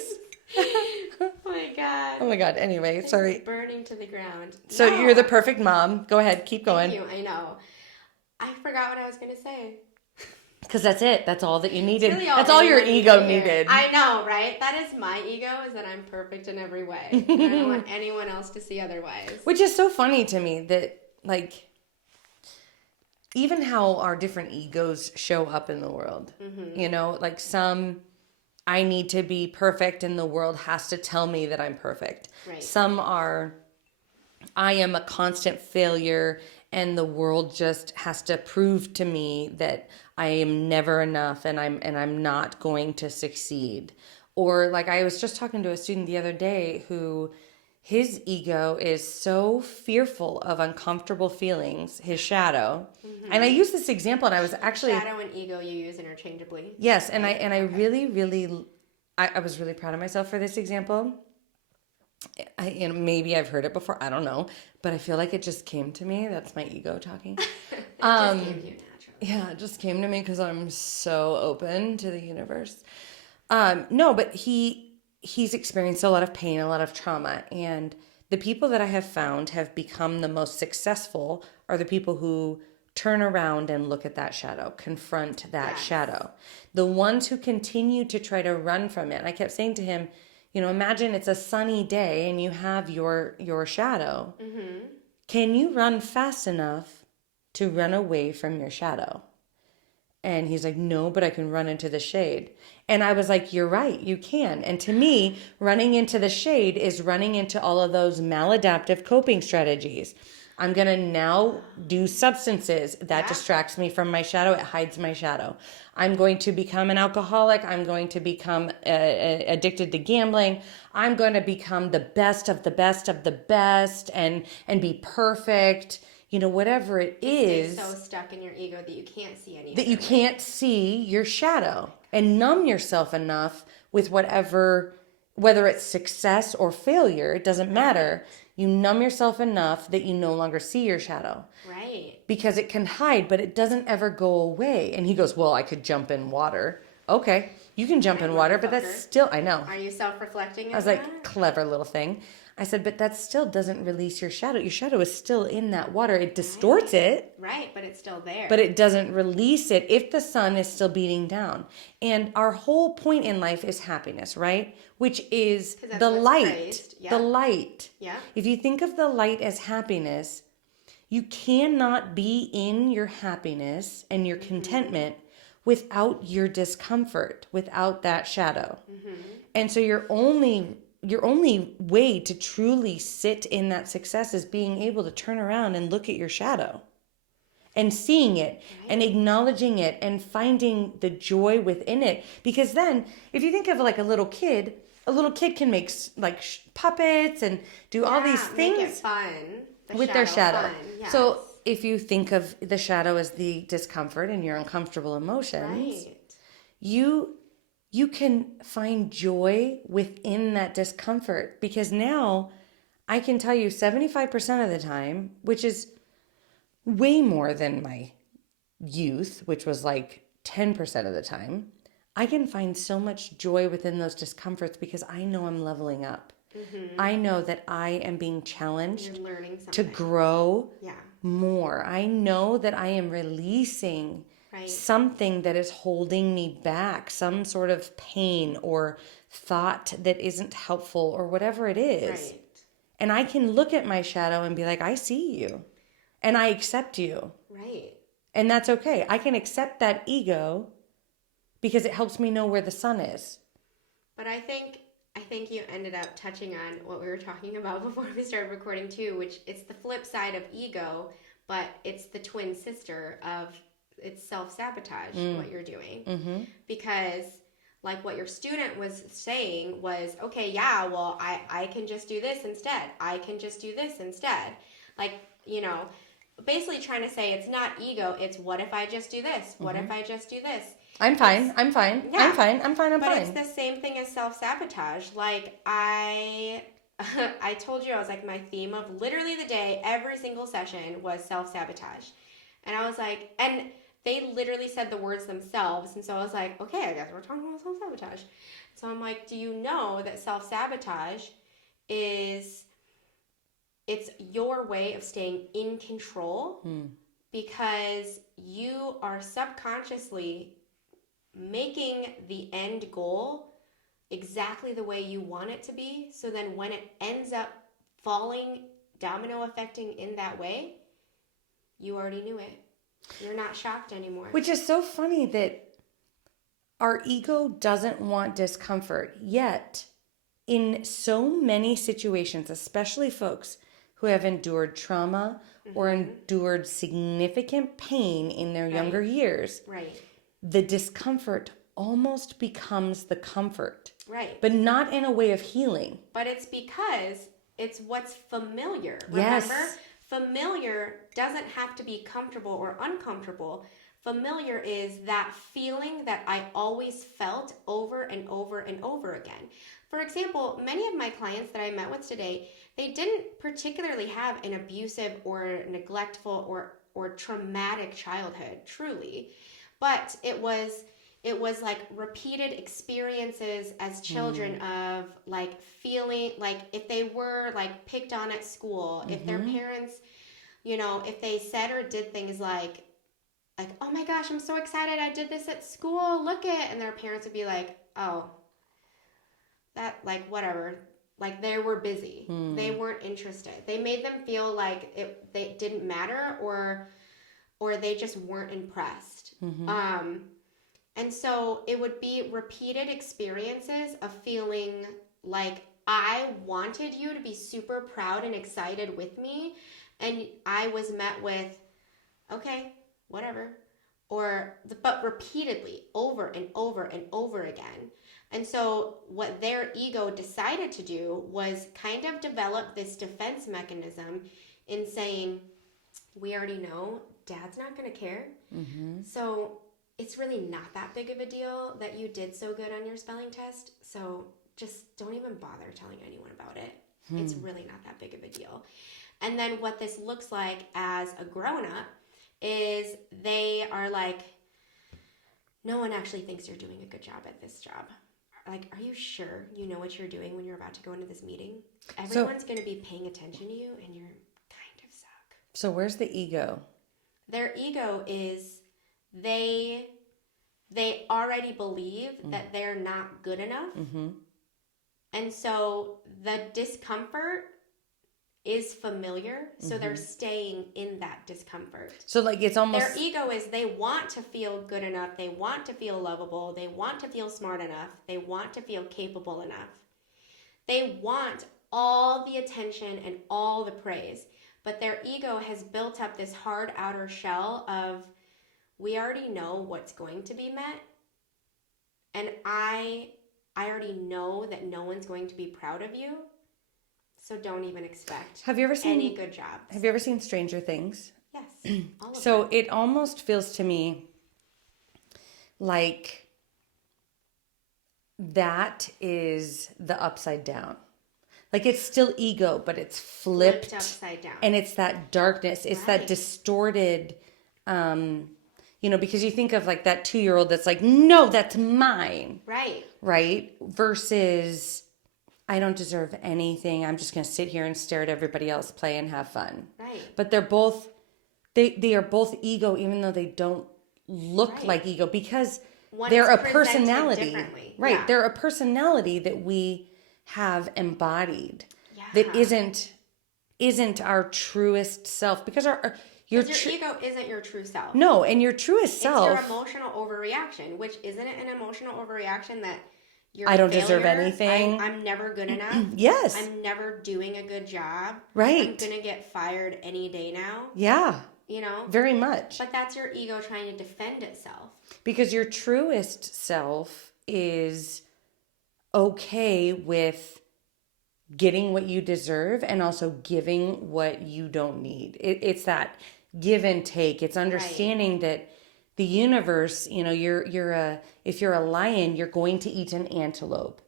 Oh my God. Oh my God. Anyway, sorry. It's burning to the ground. So No. you're the perfect mom. Go ahead. Keep going. Thank you. I know. I forgot what I was going to say. Because that's it. That's all that you needed. Really That's all your anyone ego needed. needed. I know, right? That is my ego, is that I'm perfect in every way. I don't want anyone else to see otherwise. Which is so funny to me that, like, even how our different egos show up in the world. Mm-hmm. You know, like some, I need to be perfect and the world has to tell me that I'm perfect. Right. Some are, I am a constant failure and the world just has to prove to me that I am never enough and I'm not going to succeed. Or like I was just talking to a student the other day who his ego is so fearful of uncomfortable feelings, his shadow. Mm-hmm. And I used this example and I was actually... Shadow and ego you use interchangeably. Yes, and I really, I was really proud of myself for this example. Maybe I've heard it before, I don't know. But I feel like it just came to me. That's my ego talking. It just came to you naturally. Yeah, it just came to me because I'm so open to the universe. No, but he's experienced a lot of pain, a lot of trauma, and the people that I have found have become the most successful are the people who turn around and look at that shadow, confront that Yes. shadow. The ones who continue to try to run from it. I kept saying to him, imagine it's a sunny day and you have your shadow. Mm-hmm. Can you run fast enough to run away from your shadow? And he's like, no, but I can run into the shade. And I was like, you're right, you can. And to me, running into the shade is running into all of those maladaptive coping strategies. I'm going to now do substances. That distracts me from my shadow. It hides my shadow. I'm going to become an alcoholic. I'm going to become addicted to gambling. I'm going to become the best of the best of the best and be perfect. Whatever it is. Stay so stuck in your ego that you can't see anything. That you can't see your shadow and numb yourself enough with whether it's success or failure, it doesn't matter. You numb yourself enough that you no longer see your shadow. Right. Because it can hide, but it doesn't ever go away. And he goes, well, I could jump in water. Okay, you can jump in water, but that's still, I know. Are you self-reflecting? I was like, clever little thing. I said, but that still doesn't release your shadow. Your shadow is still in that water. It distorts it. Right, but it's still there. But it doesn't release it if the sun is still beating down. And our whole point in life is happiness, right? Which is the light. Yeah. The light. Yeah. If you think of the light as happiness, you cannot be in your happiness and your contentment without your discomfort, without that shadow. Mm-hmm. And so your only way to truly sit in that success is being able to turn around and look at your shadow and seeing it and acknowledging it and finding the joy within it. Because then if you think of like a little kid can make like puppets and do all these things. Make it fun. With their shadow. Yes. So if you think of the shadow as the discomfort and your uncomfortable emotions, you can find joy within that discomfort. Because now I can tell you 75% of the time, which is way more than my youth, which was like 10% of the time, I can find so much joy within those discomforts because I know I'm leveling up. Mm-hmm. I know that I am being challenged to grow more. I know that I am releasing something that is holding me back, some sort of pain or thought that isn't helpful or whatever it is. Right. And I can look at my shadow and be like, I see you and I accept you. Right. And that's okay. I can accept that ego because it helps me know where the sun is. But I think you ended up touching on what we were talking about before we started recording too, which it's the flip side of ego, but it's the twin sister of it's self-sabotage, what you're doing. Mm-hmm. Because like what your student was saying was, okay, yeah, well, I can just do this instead. I can just do this instead. Like, basically trying to say it's not ego, it's what if I just do this? What if I just do this? I'm fine. Yeah. But it's the same thing as self-sabotage. Like I told you, I was like, my theme of literally the day, every single session was self-sabotage. And I was like, and they literally said the words themselves. And so I was like, okay, I guess we're talking about self-sabotage. So I'm like, do you know that self-sabotage it's your way of staying in control because you are subconsciously making the end goal exactly the way you want it to be. So then when it ends up falling, domino affecting in that way, you already knew it. You're not shocked anymore. Which is so funny that our ego doesn't want discomfort. Yet, in so many situations, especially folks who have endured trauma or endured significant pain in their younger years, the discomfort almost becomes the comfort. Right. But not in a way of healing. But it's because it's what's familiar. Remember? Yes. Familiar doesn't have to be comfortable or uncomfortable. Familiar is that feeling that I always felt over and over and over again. For example, many of my clients that I met with today, they didn't particularly have an abusive or neglectful or traumatic childhood, truly. But it was like repeated experiences as children of like feeling like if they were like picked on at school, if their parents, you know, if they said or did things like, oh my gosh, I'm so excited I did this at school, look it, and their parents would be like, oh, that, like, whatever, like they were busy, they weren't interested, they made them feel like they didn't matter, or they just weren't impressed. And so it would be repeated experiences of feeling like I wanted you to be super proud and excited with me, and I was met with, okay, whatever, but repeatedly, over and over and over again. And so what their ego decided to do was kind of develop this defense mechanism in saying, we already know Dad's not going to care. So it's really not that big of a deal that you did so good on your spelling test. So just don't even bother telling anyone about it. It's really not that big of a deal. And then what this looks like as a grown-up is they are like, no one actually thinks you're doing a good job at this job. Like, are you sure you know what you're doing when you're about to go into this meeting? Everyone's going to be paying attention to you, and you're kind of suck. So where's the ego? Their ego is they already believe that they're not good enough. And so the discomfort is familiar, so they're staying in that discomfort. So like it's almost... Their ego is they want to feel good enough, they want to feel lovable, they want to feel smart enough, they want to feel capable enough. They want all the attention and all the praise, but their ego has built up this hard outer shell of, we already know what's going to be met, and I already know that no one's going to be proud of you. So don't even expect any good jobs. Have you ever seen Stranger Things? Yes. All of so them. It almost feels to me like that is the upside down. Like it's still ego, but it's flipped upside down. And it's that darkness. It's that distorted, because you think of like that 2-year-old that's like, no, that's mine. Right. Right? Versus... I don't deserve anything. I'm just going to sit here and stare at everybody else play and have fun. Right. But they're both, they are both ego, even though they don't look like ego, because they're a personality. Right. Yeah. They're a personality that we have embodied that isn't our truest self, because your ego isn't your true self. No. And your truest self. It's your emotional overreaction, which isn't it an emotional overreaction that I don't deserve anything. I'm never good enough. Yes. I'm never doing a good job. Right. I'm going to get fired any day now. Yeah. Very much. But that's your ego trying to defend itself. Because your truest self is okay with getting what you deserve and also giving what you don't need. It's that give and take. It's understanding that the universe, if you're a lion, you're going to eat an antelope.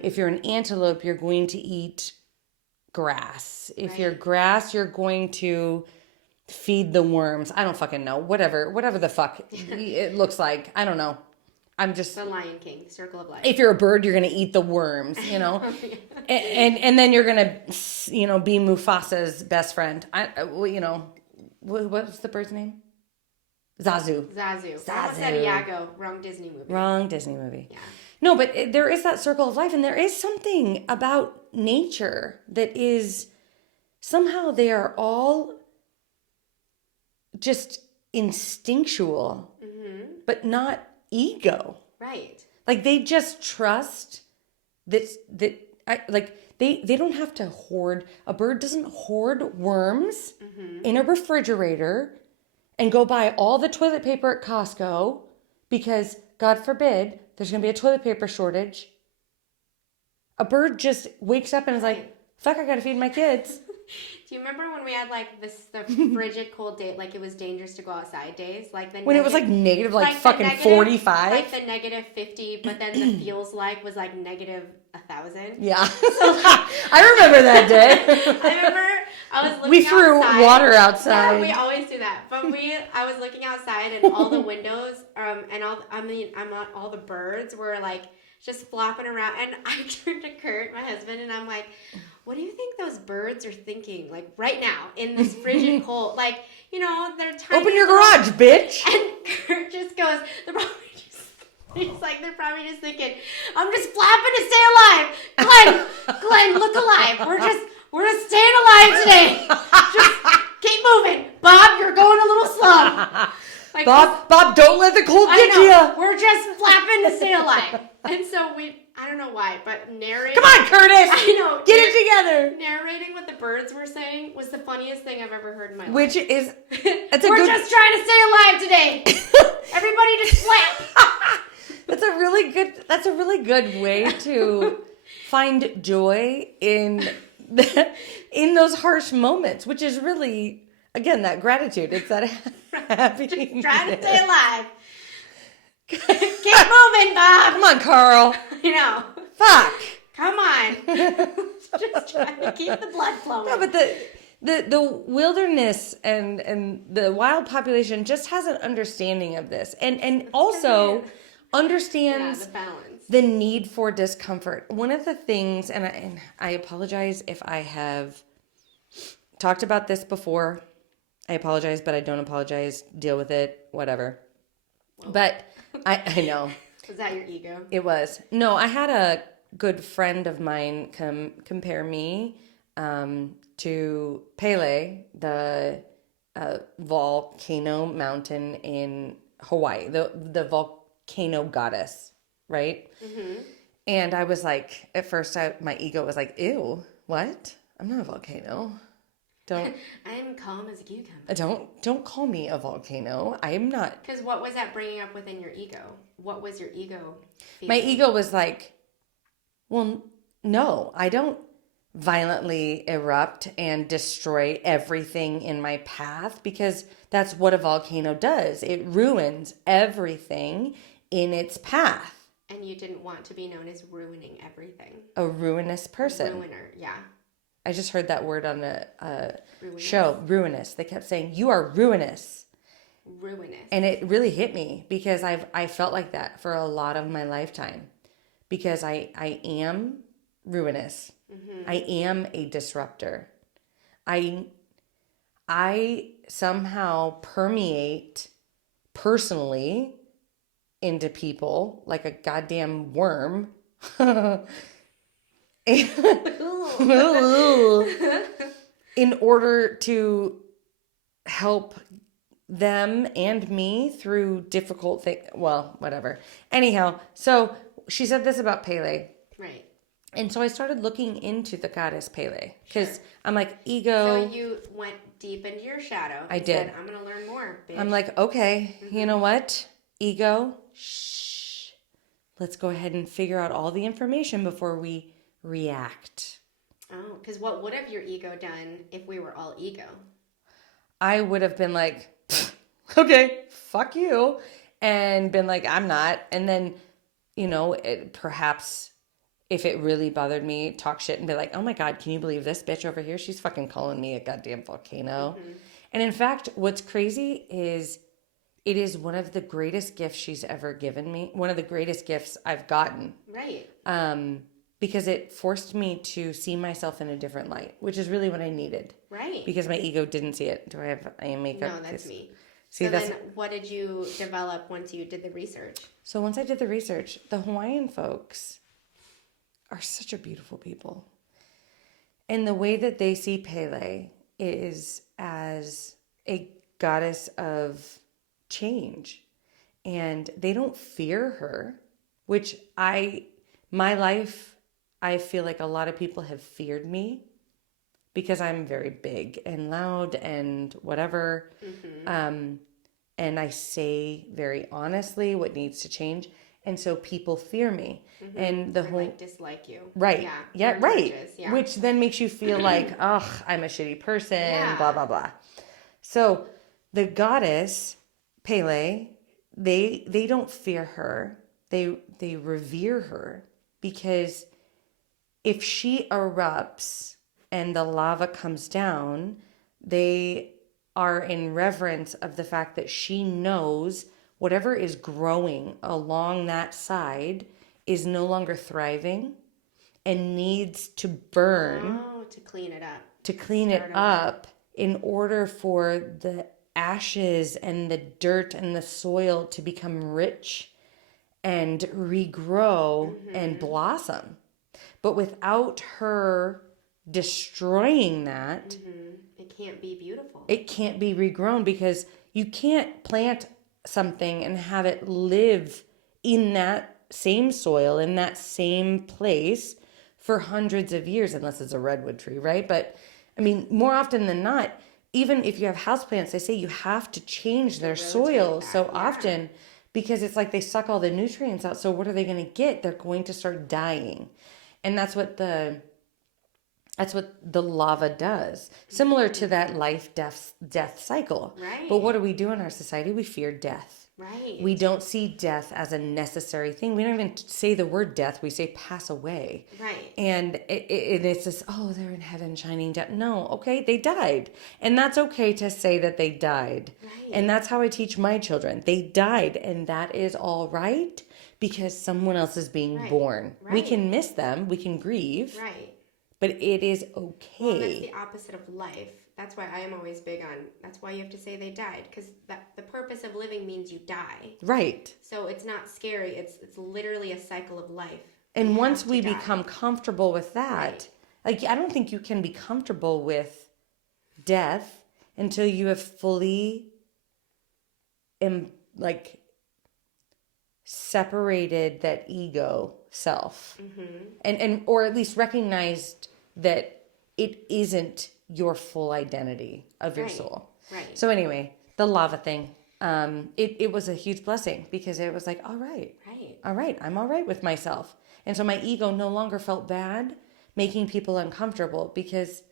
If you're an antelope, you're going to eat grass. If you're grass, you're going to feed the worms. I don't fucking know. Whatever the fuck it looks like. I don't know. I'm just... The Lion King, Circle of Life. If you're a bird, you're going to eat the worms, and then you're going to, be Mufasa's best friend. What's the bird's name? Zazu. I almost said Iago. Wrong Disney movie. Yeah. No, but there is that circle of life, and there is something about nature that is somehow they are all just instinctual, but not ego. Right. Like they just trust they don't have to hoard. A bird doesn't hoard worms in a refrigerator and go buy all the toilet paper at Costco because, God forbid, there's going to be a toilet paper shortage. A bird just wakes up and is like, fuck, I got to feed my kids. Do you remember when we had the frigid cold day, like it was dangerous to go outside days? When it was negative, fucking 45? Like the negative 50, but then the feels was negative 1,000. Yeah. I remember that day. I was looking We threw outside. water outside. Yeah, we always do that. But I was looking outside and all the windows, and all the birds were like just flopping around. And I turned to Kurt, my husband, and I'm like, what do you think those birds are thinking? Like right now in this frigid cold, like, they're tiny. Open your garage, bitch. And Kurt just goes, they're probably just thinking, I'm just flapping to stay alive. Glenn, look alive. We're just staying alive today. Just keep moving. Bob, you're going a little slow. Like, Bob, don't let the cold get you. We're just flapping to stay alive. And so I don't know why, but narrating. Come on, Curtis. I know. Get it together. Narrating what the birds were saying was the funniest thing I've ever heard in my life. Which is, we're just trying to stay alive today. Everybody just flap. That's a really good way to find joy in those harsh moments, which is really, again, that gratitude. It's that happy. Just trying to stay alive. Keep moving, Bob. Come on, Carl. Fuck. Come on. Just trying to keep the blood flowing. No, but the wilderness and the wild population just has an understanding of this, and also understands the balance. The need for discomfort. One of the things, and I apologize if I have talked about this before. I apologize, but I don't apologize. Deal with it. Whatever. Whoa. But I know. Was that your ego? It was. No, I had a good friend of mine compare me to Pele, the volcano mountain in Hawaii, the volcano goddess, right? Mm-hmm. And I was like, at first, my ego was like, ew, what? I'm not a volcano. I'm calm as a cucumber. Don't call me a volcano. I'm not. Because what was that bringing up within your ego? What was your ego feeling? My ego was like, well, no, I don't violently erupt and destroy everything in my path, because that's what a volcano does. It ruins everything in its path. And you didn't want to be known as ruining everything. A ruinous person. Ruiner, yeah. I just heard that word on a show, ruinous. They kept saying, you are ruinous. Ruinous. And it really hit me, because I felt like that for a lot of my lifetime, because I am ruinous. Mm-hmm. I am a disruptor. I somehow permeate personally into people like a goddamn worm. In order to help them and me through difficult things. Well, whatever. Anyhow, so she said this about Pele. Right. And so I started looking into the goddess Pele, because I'm like, ego. So you went deep into your shadow. I did. Said, I'm going to learn more, bitch. I'm like, okay, You know what? Ego, shh. Let's go ahead and figure out all the information before we react. Oh, because what would have your ego done if we were all ego? I would have been like, okay, fuck you. And been like, I'm not. And then, perhaps if it really bothered me, talk shit and be like, oh my God, can you believe this bitch over here? She's fucking calling me a goddamn volcano. Mm-hmm. And in fact, what's crazy is it is one of the greatest gifts she's ever given me. One of the greatest gifts I've gotten. Right. Because it forced me to see myself in a different light, which is really what I needed. Right. Because my ego didn't see it. Do I have eye makeup? No, that's me. See, then what did you develop once you did the research? So once I did the research, the Hawaiian folks are such a beautiful people. And the way that they see Pele is as a goddess of change. And they don't fear her, which my life, I feel like a lot of people have feared me because I'm very big and loud and whatever. Mm-hmm. And I say very honestly what needs to change. And so people fear me. Mm-hmm. And the whole dislike you. Right. Yeah, right. Yeah. Which then makes you feel like, ugh, I'm a shitty person, blah, blah, blah. So the goddess, Pele, they don't fear her. They revere her, because if she erupts, and the lava comes down, they are in reverence of the fact that she knows whatever is growing along that side is no longer thriving and needs to burn to clean it up. to clean it up in order for the ashes and the dirt and the soil to become rich and regrow and blossom. But without her destroying that, it can't be beautiful. It can't be regrown, because you can't plant something and have it live in that same soil, in that same place for hundreds of years, unless it's a redwood tree, right? But I mean, more often than not, even if you have houseplants, they say you have to change their soil so often, because it's like they suck all the nutrients out. So what are they going to get? They're going to start dying. And that's what the lava does. Similar to that life death cycle. Right. But what do we do in our society? We fear death. Right. We don't see death as a necessary thing. We don't even say the word death. We say pass away. Right. And it's this, oh, they're in heaven shining down. No, okay, they died. And that's okay to say that they died. Right. And that's how I teach my children. They died, and that is all right, because someone else is being born. Right. We can miss them. We can grieve. Right. But it is okay. Well, that's the opposite of life. That's why I am always big on, that's why you have to say they died, because the purpose of living means you die. Right. So it's not scary. It's literally a cycle of life. And once we become comfortable with that, like, I don't think you can be comfortable with death until you have fully separated that ego self, and or at least recognized that it isn't your full identity of your soul. Right. So anyway, the lava thing, it was a huge blessing, because it was like, all right, I'm all right with myself. And so my ego no longer felt bad making people uncomfortable, because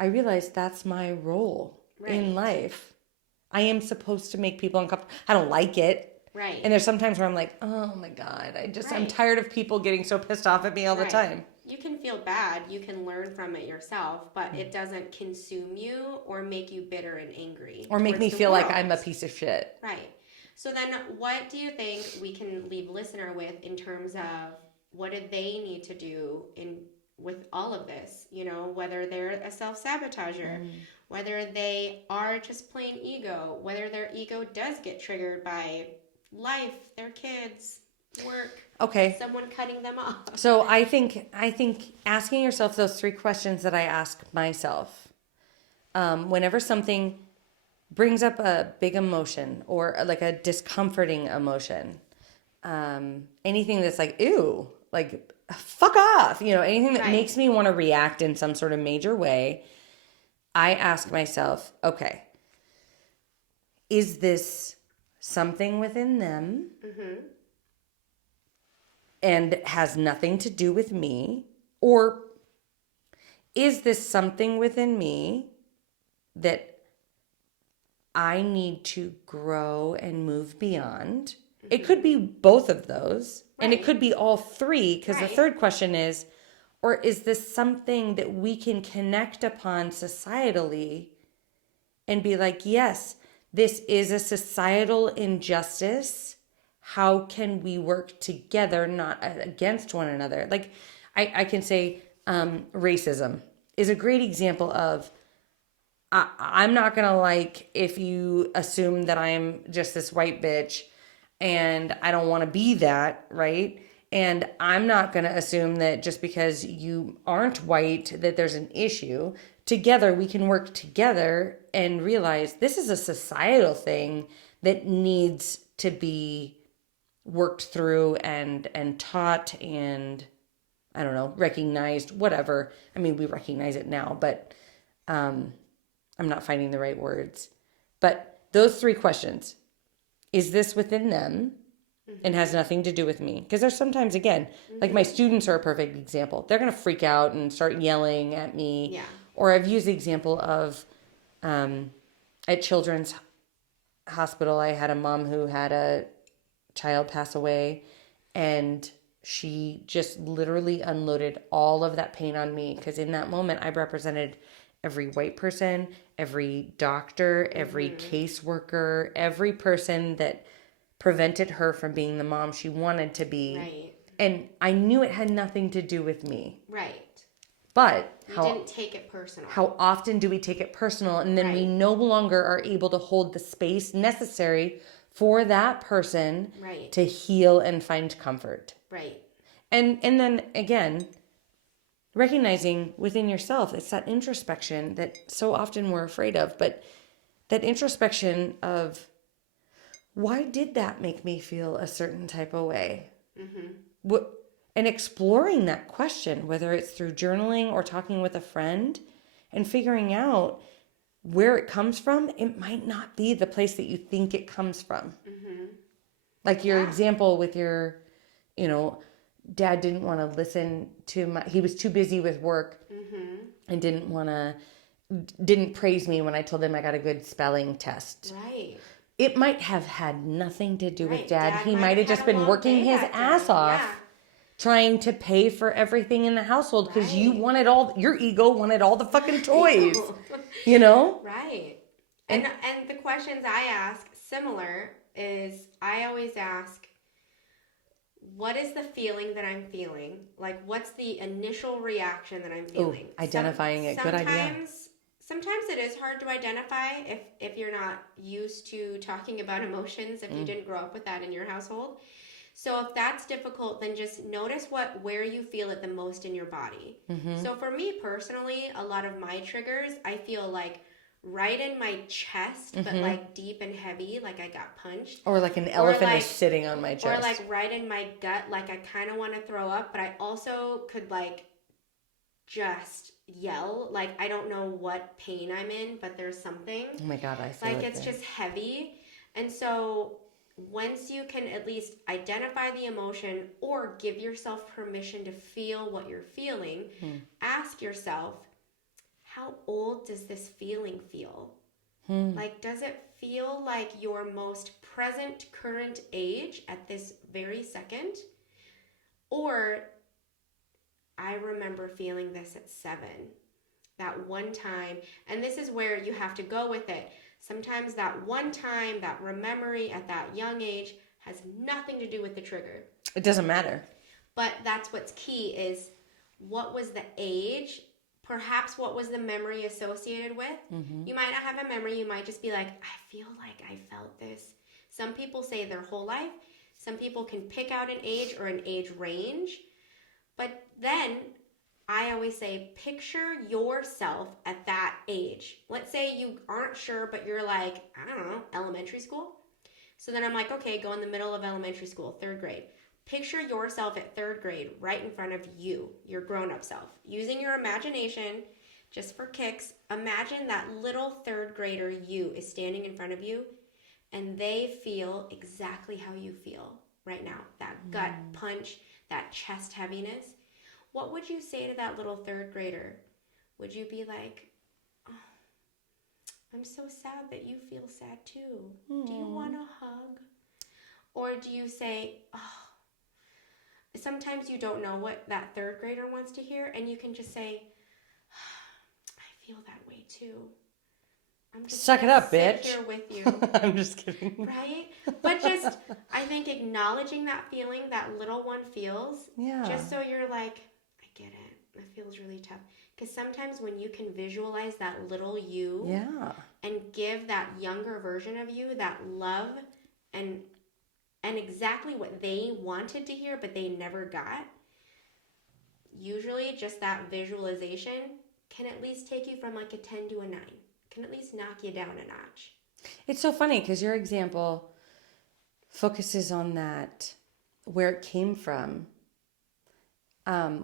I realized that's my role in life. I am supposed to make people uncomfortable. I don't like it. Right. And there's sometimes where I'm like, oh my God, I'm tired of people getting so pissed off at me all the time. You can feel bad. You can learn from it yourself, but it doesn't consume you or make you bitter and angry. Or make me feel like I'm a piece of shit. Right. So then what do you think we can leave listener with in terms of what do they need to do with all of this? You know, whether they're a self-sabotager, whether they are just plain ego, whether their ego does get triggered by life, their kids, work, someone cutting them off. So I think asking yourself those 3 questions that I ask myself, whenever something brings up a big emotion or like a discomforting emotion, anything that's like, ew, like, fuck off, anything that makes me want to react in some sort of major way, I ask myself, okay, is this something within them and has nothing to do with me? Or is this something within me that I need to grow and move beyond? It could be both of those, and it could be all 3, because the third question is, or is this something that we can connect upon societally and be like, yes, this is a societal injustice. How can we work together, not against one another? Like, I can say racism is a great example of, I'm not going to like if you assume that I'm just this white bitch and I don't want to be that, right? And I'm not going to assume that just because you aren't white that there's an issue. Together, we can work together and realize this is a societal thing that needs to be worked through and taught and, I don't know, recognized, whatever. I mean, we recognize it now, but I'm not finding the right words. But those 3 questions, is this within them and has nothing to do with me? Because there's sometimes, again, like my students are a perfect example. They're going to freak out and start yelling at me. Yeah. Or I've used the example of at Children's Hospital, I had a mom who had a child pass away, and she just literally unloaded all of that pain on me, because in that moment I represented every white person, every doctor, every caseworker, every person that prevented her from being the mom she wanted to be. Right. And I knew it had nothing to do with me. Right. But you didn't take it personal. How often do we take it personal, and then we no longer are able to hold the space necessary for that person to heal and find comfort. Right. And then again, recognizing within yourself, it's that introspection that so often we're afraid of, but that introspection of, why did that make me feel a certain type of way? What, and exploring that question, whether it's through journaling or talking with a friend, and figuring out where it comes from. It might not be the place that you think it comes from. Like your example with your, dad didn't want to listen to he was too busy with work and didn't praise me when I told him I got a good spelling test. Right. It might have had nothing to do with dad. He might have just been working his ass off trying to pay for everything in the household, because you wanted your ego wanted all the fucking toys, Right. And the questions I ask similar is, I always ask, what is the feeling that I'm feeling? Like, what's the initial reaction that I'm feeling? Identifying it. Good idea. Sometimes it is hard to identify if you're not used to talking about emotions, if you didn't grow up with that in your household. So if that's difficult, then just notice where you feel it the most in your body. So for me personally, a lot of my triggers, I feel like right in my chest, but like deep and heavy, like I got punched. Or like an elephant is sitting on my chest. Or like right in my gut, like I kind of want to throw up, but I also could like just yell. Like I don't know what pain I'm in, but there's something. Oh my God, I feel like it's just heavy. And so once you can at least identify the emotion or give yourself permission to feel what you're feeling, ask yourself, how old does this feeling feel? Like, does it feel like your most present current age at this very second? Or I remember feeling this at 7, that one time, and this is where you have to go with it. Sometimes that one time, that memory at that young age has nothing to do with the trigger. It doesn't matter. But that's what's key is, what was the age? Perhaps what was the memory associated with? You might not have a memory. You might just be like, I feel like I felt this. Some people say their whole life. Some people can pick out an age or an age range. But then I always say, picture yourself at that age. Let's say you aren't sure, but you're like, I don't know, elementary school. So then I'm like, okay, go in the middle of elementary school, 3rd grade. Picture yourself at 3rd grade right in front of you, your grown-up self. Using your imagination, just for kicks, imagine that little 3rd grader you is standing in front of you, and they feel exactly how you feel right now. That gut punch, that chest heaviness. What would you say to that little 3rd grader? Would you be like, oh, I'm so sad that you feel sad too. Do you want a hug? Or do you say, oh, sometimes you don't know what that 3rd grader wants to hear, and you can just say, I feel that way too. I'm just suck it up, bitch. Here with you. I'm just kidding. Right? But just, I think acknowledging that feeling that little one feels, just so you're like, I get it. It feels really tough. Because sometimes when you can visualize that little you and give that younger version of you that love and exactly what they wanted to hear but they never got, usually just that visualization can at least take you from like a 10 to a 9. Can at least knock you down a notch. It's so funny because your example focuses on that, where it came from,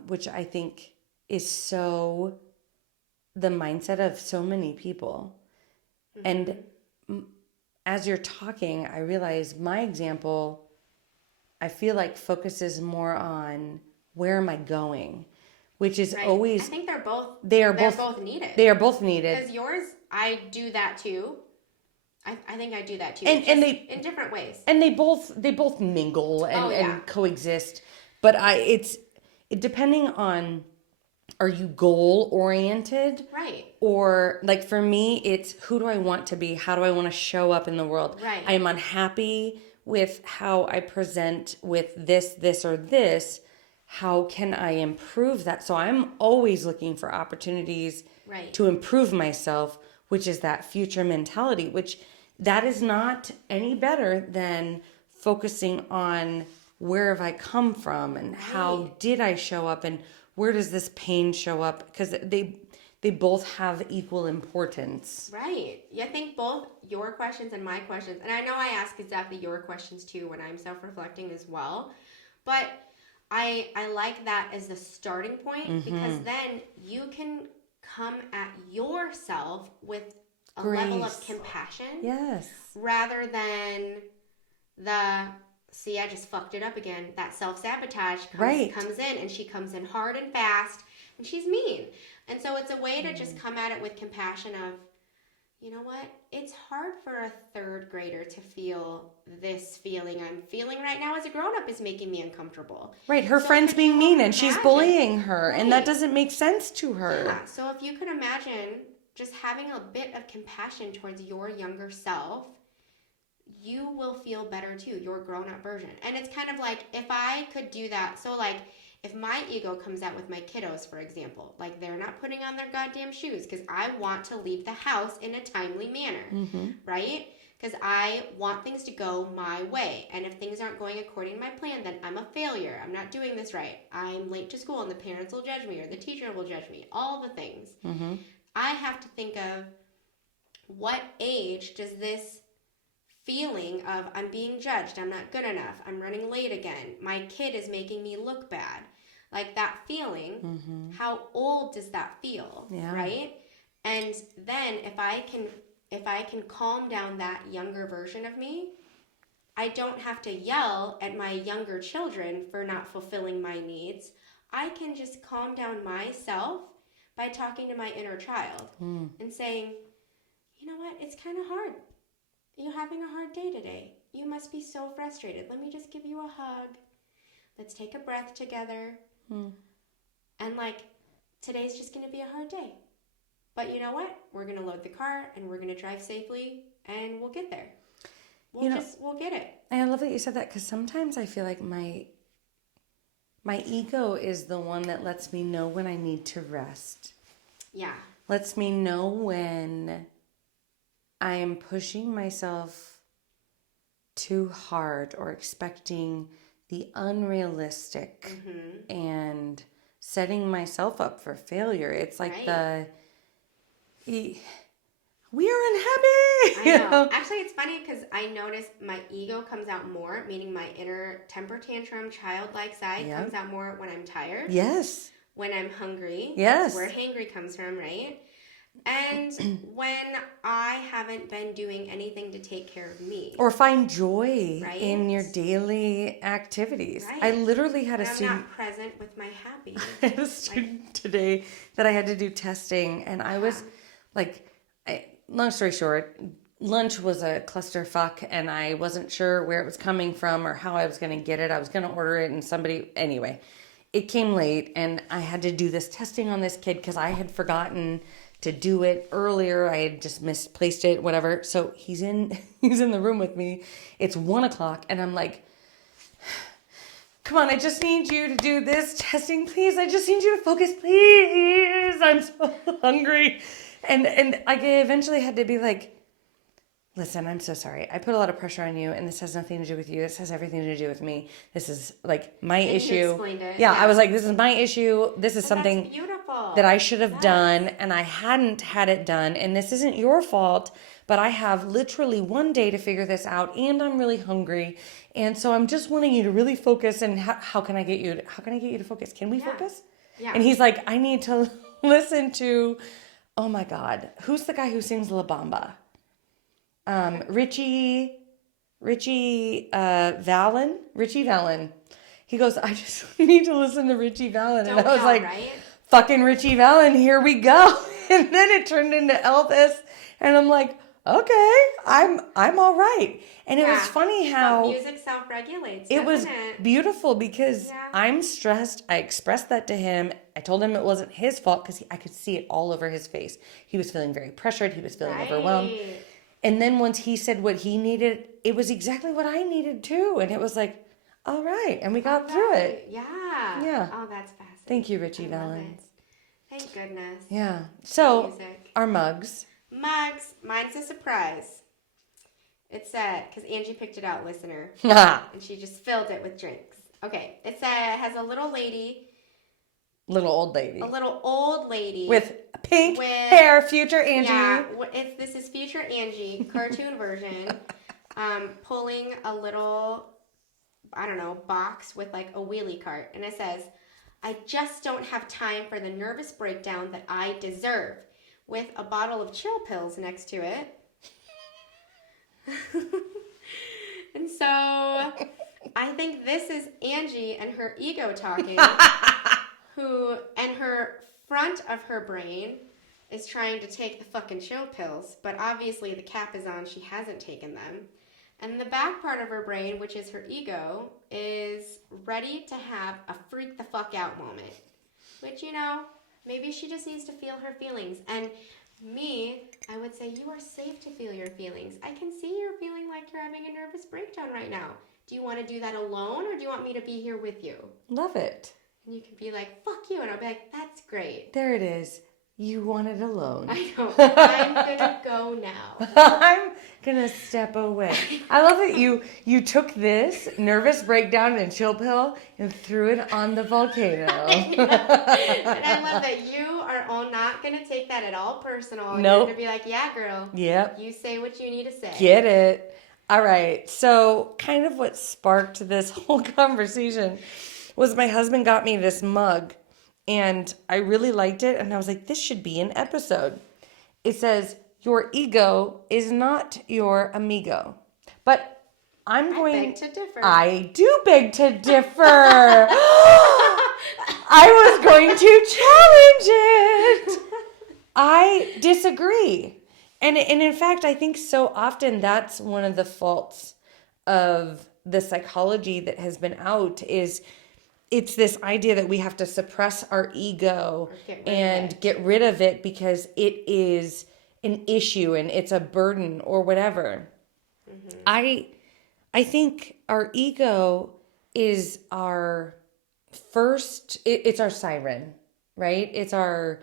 which I think is so the mindset of so many people. And as you're talking, I realize my example, I feel like focuses more on where am I going, which is always. I think they're both needed. They are both needed. Because yours, I do that too. I think I do that too, and they in different ways. And they both mingle and coexist. But it's depending on, are you goal oriented? Right. Or like for me, it's who do I want to be? How do I want to show up in the world? Right. I am unhappy with how I present with this, or this. How can I improve that? So I'm always looking for opportunities Right. to improve myself, which is that future mentality, which that is not any better than focusing on where have I come from and how did I show up and where does this pain show up? Because they both have equal importance. Right. Yeah, I think both your questions and my questions, and I know I ask exactly your questions too when I'm self-reflecting as well, but I like that as the starting point because then you can come at yourself with a level of compassion. Yes. Rather than the, see, I just fucked it up again. That self-sabotage comes in, and she comes in hard and fast, and she's mean. And so it's a way to just come at it with compassion of, you know what? It's hard for a third grader to feel this feeling I'm feeling right now as a grown-up is making me uncomfortable. Right. Her friend's being mean and she's bullying her, and that doesn't make sense to her. Yeah. So if you could imagine just having a bit of compassion towards your younger self, you will feel better too, your grown-up version. And it's kind of like, if I could do that, so like, if my ego comes out with my kiddos, for example, like they're not putting on their goddamn shoes because I want to leave the house in a timely manner, right? Because I want things to go my way. And if things aren't going according to my plan, then I'm a failure. I'm not doing this right. I'm late to school and the parents will judge me or the teacher will judge me. All the things. I have to think of, what age does this feeling of I'm being judged, I'm not good enough, I'm running late again, my kid is making me look bad, like that feeling, how old does that feel, right? And then if I can calm down that younger version of me, I don't have to yell at my younger children for not fulfilling my needs. I can just calm down myself by talking to my inner child and saying, you know what, it's kind of hard. You're having a hard day today. You must be so frustrated. Let me just give you a hug. Let's take a breath together. And like, today's just going to be a hard day. But you know what? We're going to load the car and we're going to drive safely and we'll get there. We'll get it. And I love that you said that, because sometimes I feel like my ego is the one that lets me know when I need to rest. Yeah. Lets me know when I'm pushing myself too hard or expecting the unrealistic and setting myself up for failure. It's like we are unhappy. I know. Actually, it's funny because I notice my ego comes out more, meaning my inner temper tantrum, childlike side comes out more when I'm tired. Yes. When I'm hungry. Yes. That's where hangry comes from, right? And when I haven't been doing anything to take care of me. Or find joy in your daily activities. Right. I literally had a student. I'm not present with my happy. I had a student today that I had to do testing, and I was like, long story short, lunch was a clusterfuck, and I wasn't sure where it was coming from or how I was going to get it. I was going to order it, and anyway, it came late, and I had to do this testing on this kid because I had forgotten to do it earlier. I had just misplaced it, whatever. So he's in the room with me. It's 1:00 and I'm like, come on, I just need you to do this testing, please. I just need you to focus, please. I'm so hungry. And I eventually had to be like, listen, I'm so sorry. I put a lot of pressure on you, and this has nothing to do with you. This has everything to do with me. This is like my issue. You explained it. Yeah, I was like, this is my issue. This is something that's beautiful. that I should have done, and I hadn't had it done. And this isn't your fault, but I have literally one day to figure this out, and I'm really hungry. And so I'm just wanting you to really focus. And how can I get you to focus? Can we focus? Yeah. And he's like, I need to listen to, oh my God, who's the guy who sings La Bamba? Richie Vallen. He goes, I just need to listen to Richie Vallen. And I was like, fucking Richie Vallen, here we go. And then it turned into Elvis. And I'm like, okay, I'm all right. And it was funny But how music self-regulates. it was doesn't beautiful because Yeah. I'm stressed. I expressed that to him. I told him it wasn't his fault because I could see it all over his face. He was feeling very pressured. He was feeling overwhelmed. Right. And then once he said what he needed, it was exactly what I needed too. And it was like, all right. And we got through it. Yeah. Yeah. Oh, that's fascinating. Thank you, Richie I love Valens. it. Thank goodness. Yeah. So, Music. our mugs. Mugs. Mine's a surprise. It said, because Angee picked it out, listener. Little And she just filled it with drinks. Okay. It said, has a little lady. old lady. A little old lady. With pink hair, future Angee. Yeah. This is future Angee, cartoon version. Pulling a little, I don't know, box with like a wheelie cart. And it says, I just don't have time for the nervous breakdown that I deserve. With a bottle of chill pills next to it. And so I think this is Angee and her ego talking, and her front of her brain is trying to take the fucking chill pills, but obviously the cap is on, she hasn't taken them. And the back part of her brain, which is her ego, is ready to have a freak the fuck out moment. Which, maybe she just needs to feel her feelings. And me, I would say you are safe to feel your feelings. I can see you're feeling like you're having a nervous breakdown right now. Do you want to do that alone, or do you want me to be here with you? Love it. And you can be like, fuck you. And I'll be like, that's great. There it is. You want it alone. I know. I'm going to go now. I'm going to step away. I love that you took this nervous breakdown and chill pill and threw it on the volcano. And I love that you are all not going to take that at all personal. Nope. You're going to be like, yeah, girl. Yep. You say what you need to say. Get it. All right. So kind of what sparked this whole conversation was my husband got me this mug. And I really liked it. And I was like, this should be an episode. It says, your ego is not your amigo. But I beg to differ. I do beg to differ. I was going to challenge it. I disagree. And in fact, I think so often that's one of the faults of the psychology that has been out is it's this idea that we have to suppress our ego and get rid of it because it is an issue and it's a burden or whatever. Mm-hmm. I think our ego is our first, it's our siren, right? It's our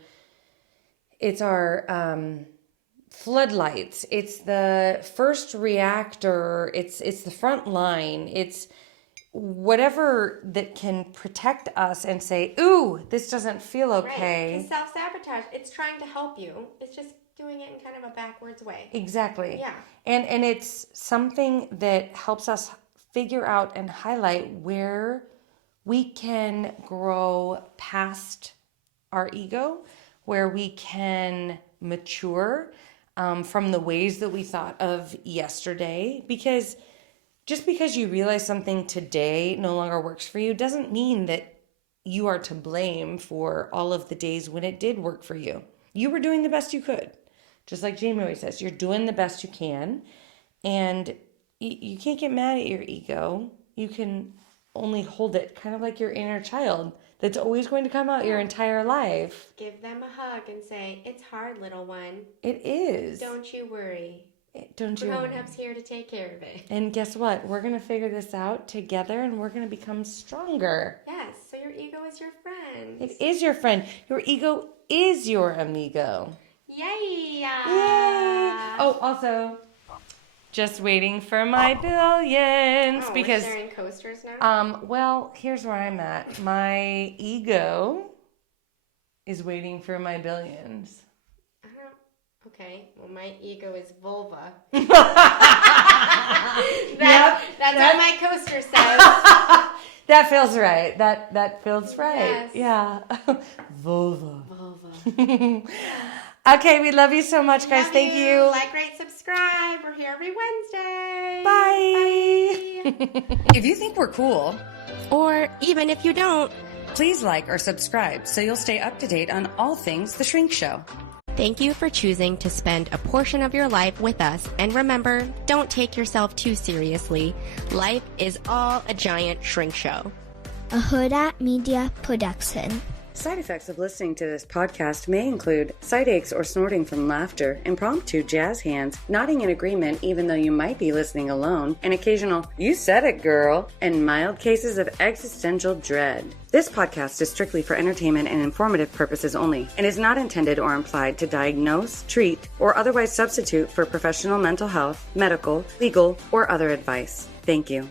floodlights. It's the first reactor. It's the front line. It's whatever that can protect us and say, ooh, this doesn't feel okay. Right. It's self-sabotage. It's trying to help you. It's just doing it in kind of a backwards way. Exactly. Yeah. And it's something that helps us figure out and highlight where we can grow past our ego, where we can mature from the ways that we thought of yesterday. Because just because you realize something today no longer works for you doesn't mean that you are to blame for all of the days when it did work for you. You were doing the best you could. Just like Jaime always says, you're doing the best you can. And you can't get mad at your ego. You can only hold it kind of like your inner child that's always going to come out your entire life. Give them a hug and say, it's hard, little one. It is. Don't you worry. Don't you? Grown-ups here to take care of it. And guess what? We're going to figure this out together and we're going to become stronger. Yes, so your ego is your friend. It is your friend. Your ego is your amigo. Yay! Yay! Oh, also, just waiting for my billions because we're sharing coasters now? Well, here's where I'm at. My ego is waiting for my billions. Okay, well, my ego is vulva. That's what my coaster says. That feels right. That feels right. Yes. Yeah. Vulva. Okay, we love you so much, guys. Thank you. Like, rate, subscribe. We're here every Wednesday. Bye. If you think we're cool, or even if you don't, please like or subscribe so you'll stay up to date on all things The Shrink Show. Thank you for choosing to spend a portion of your life with us. And remember, don't take yourself too seriously. Life is all a giant shrink show. A Huda Media Production. Side effects of listening to this podcast may include side aches or snorting from laughter, impromptu jazz hands, nodding in agreement even though you might be listening alone, an occasional "you said it, girl," and mild cases of existential dread. This podcast is strictly for entertainment and informative purposes only and is not intended or implied to diagnose, treat, or otherwise substitute for professional mental health, medical, legal, or other advice. Thank you.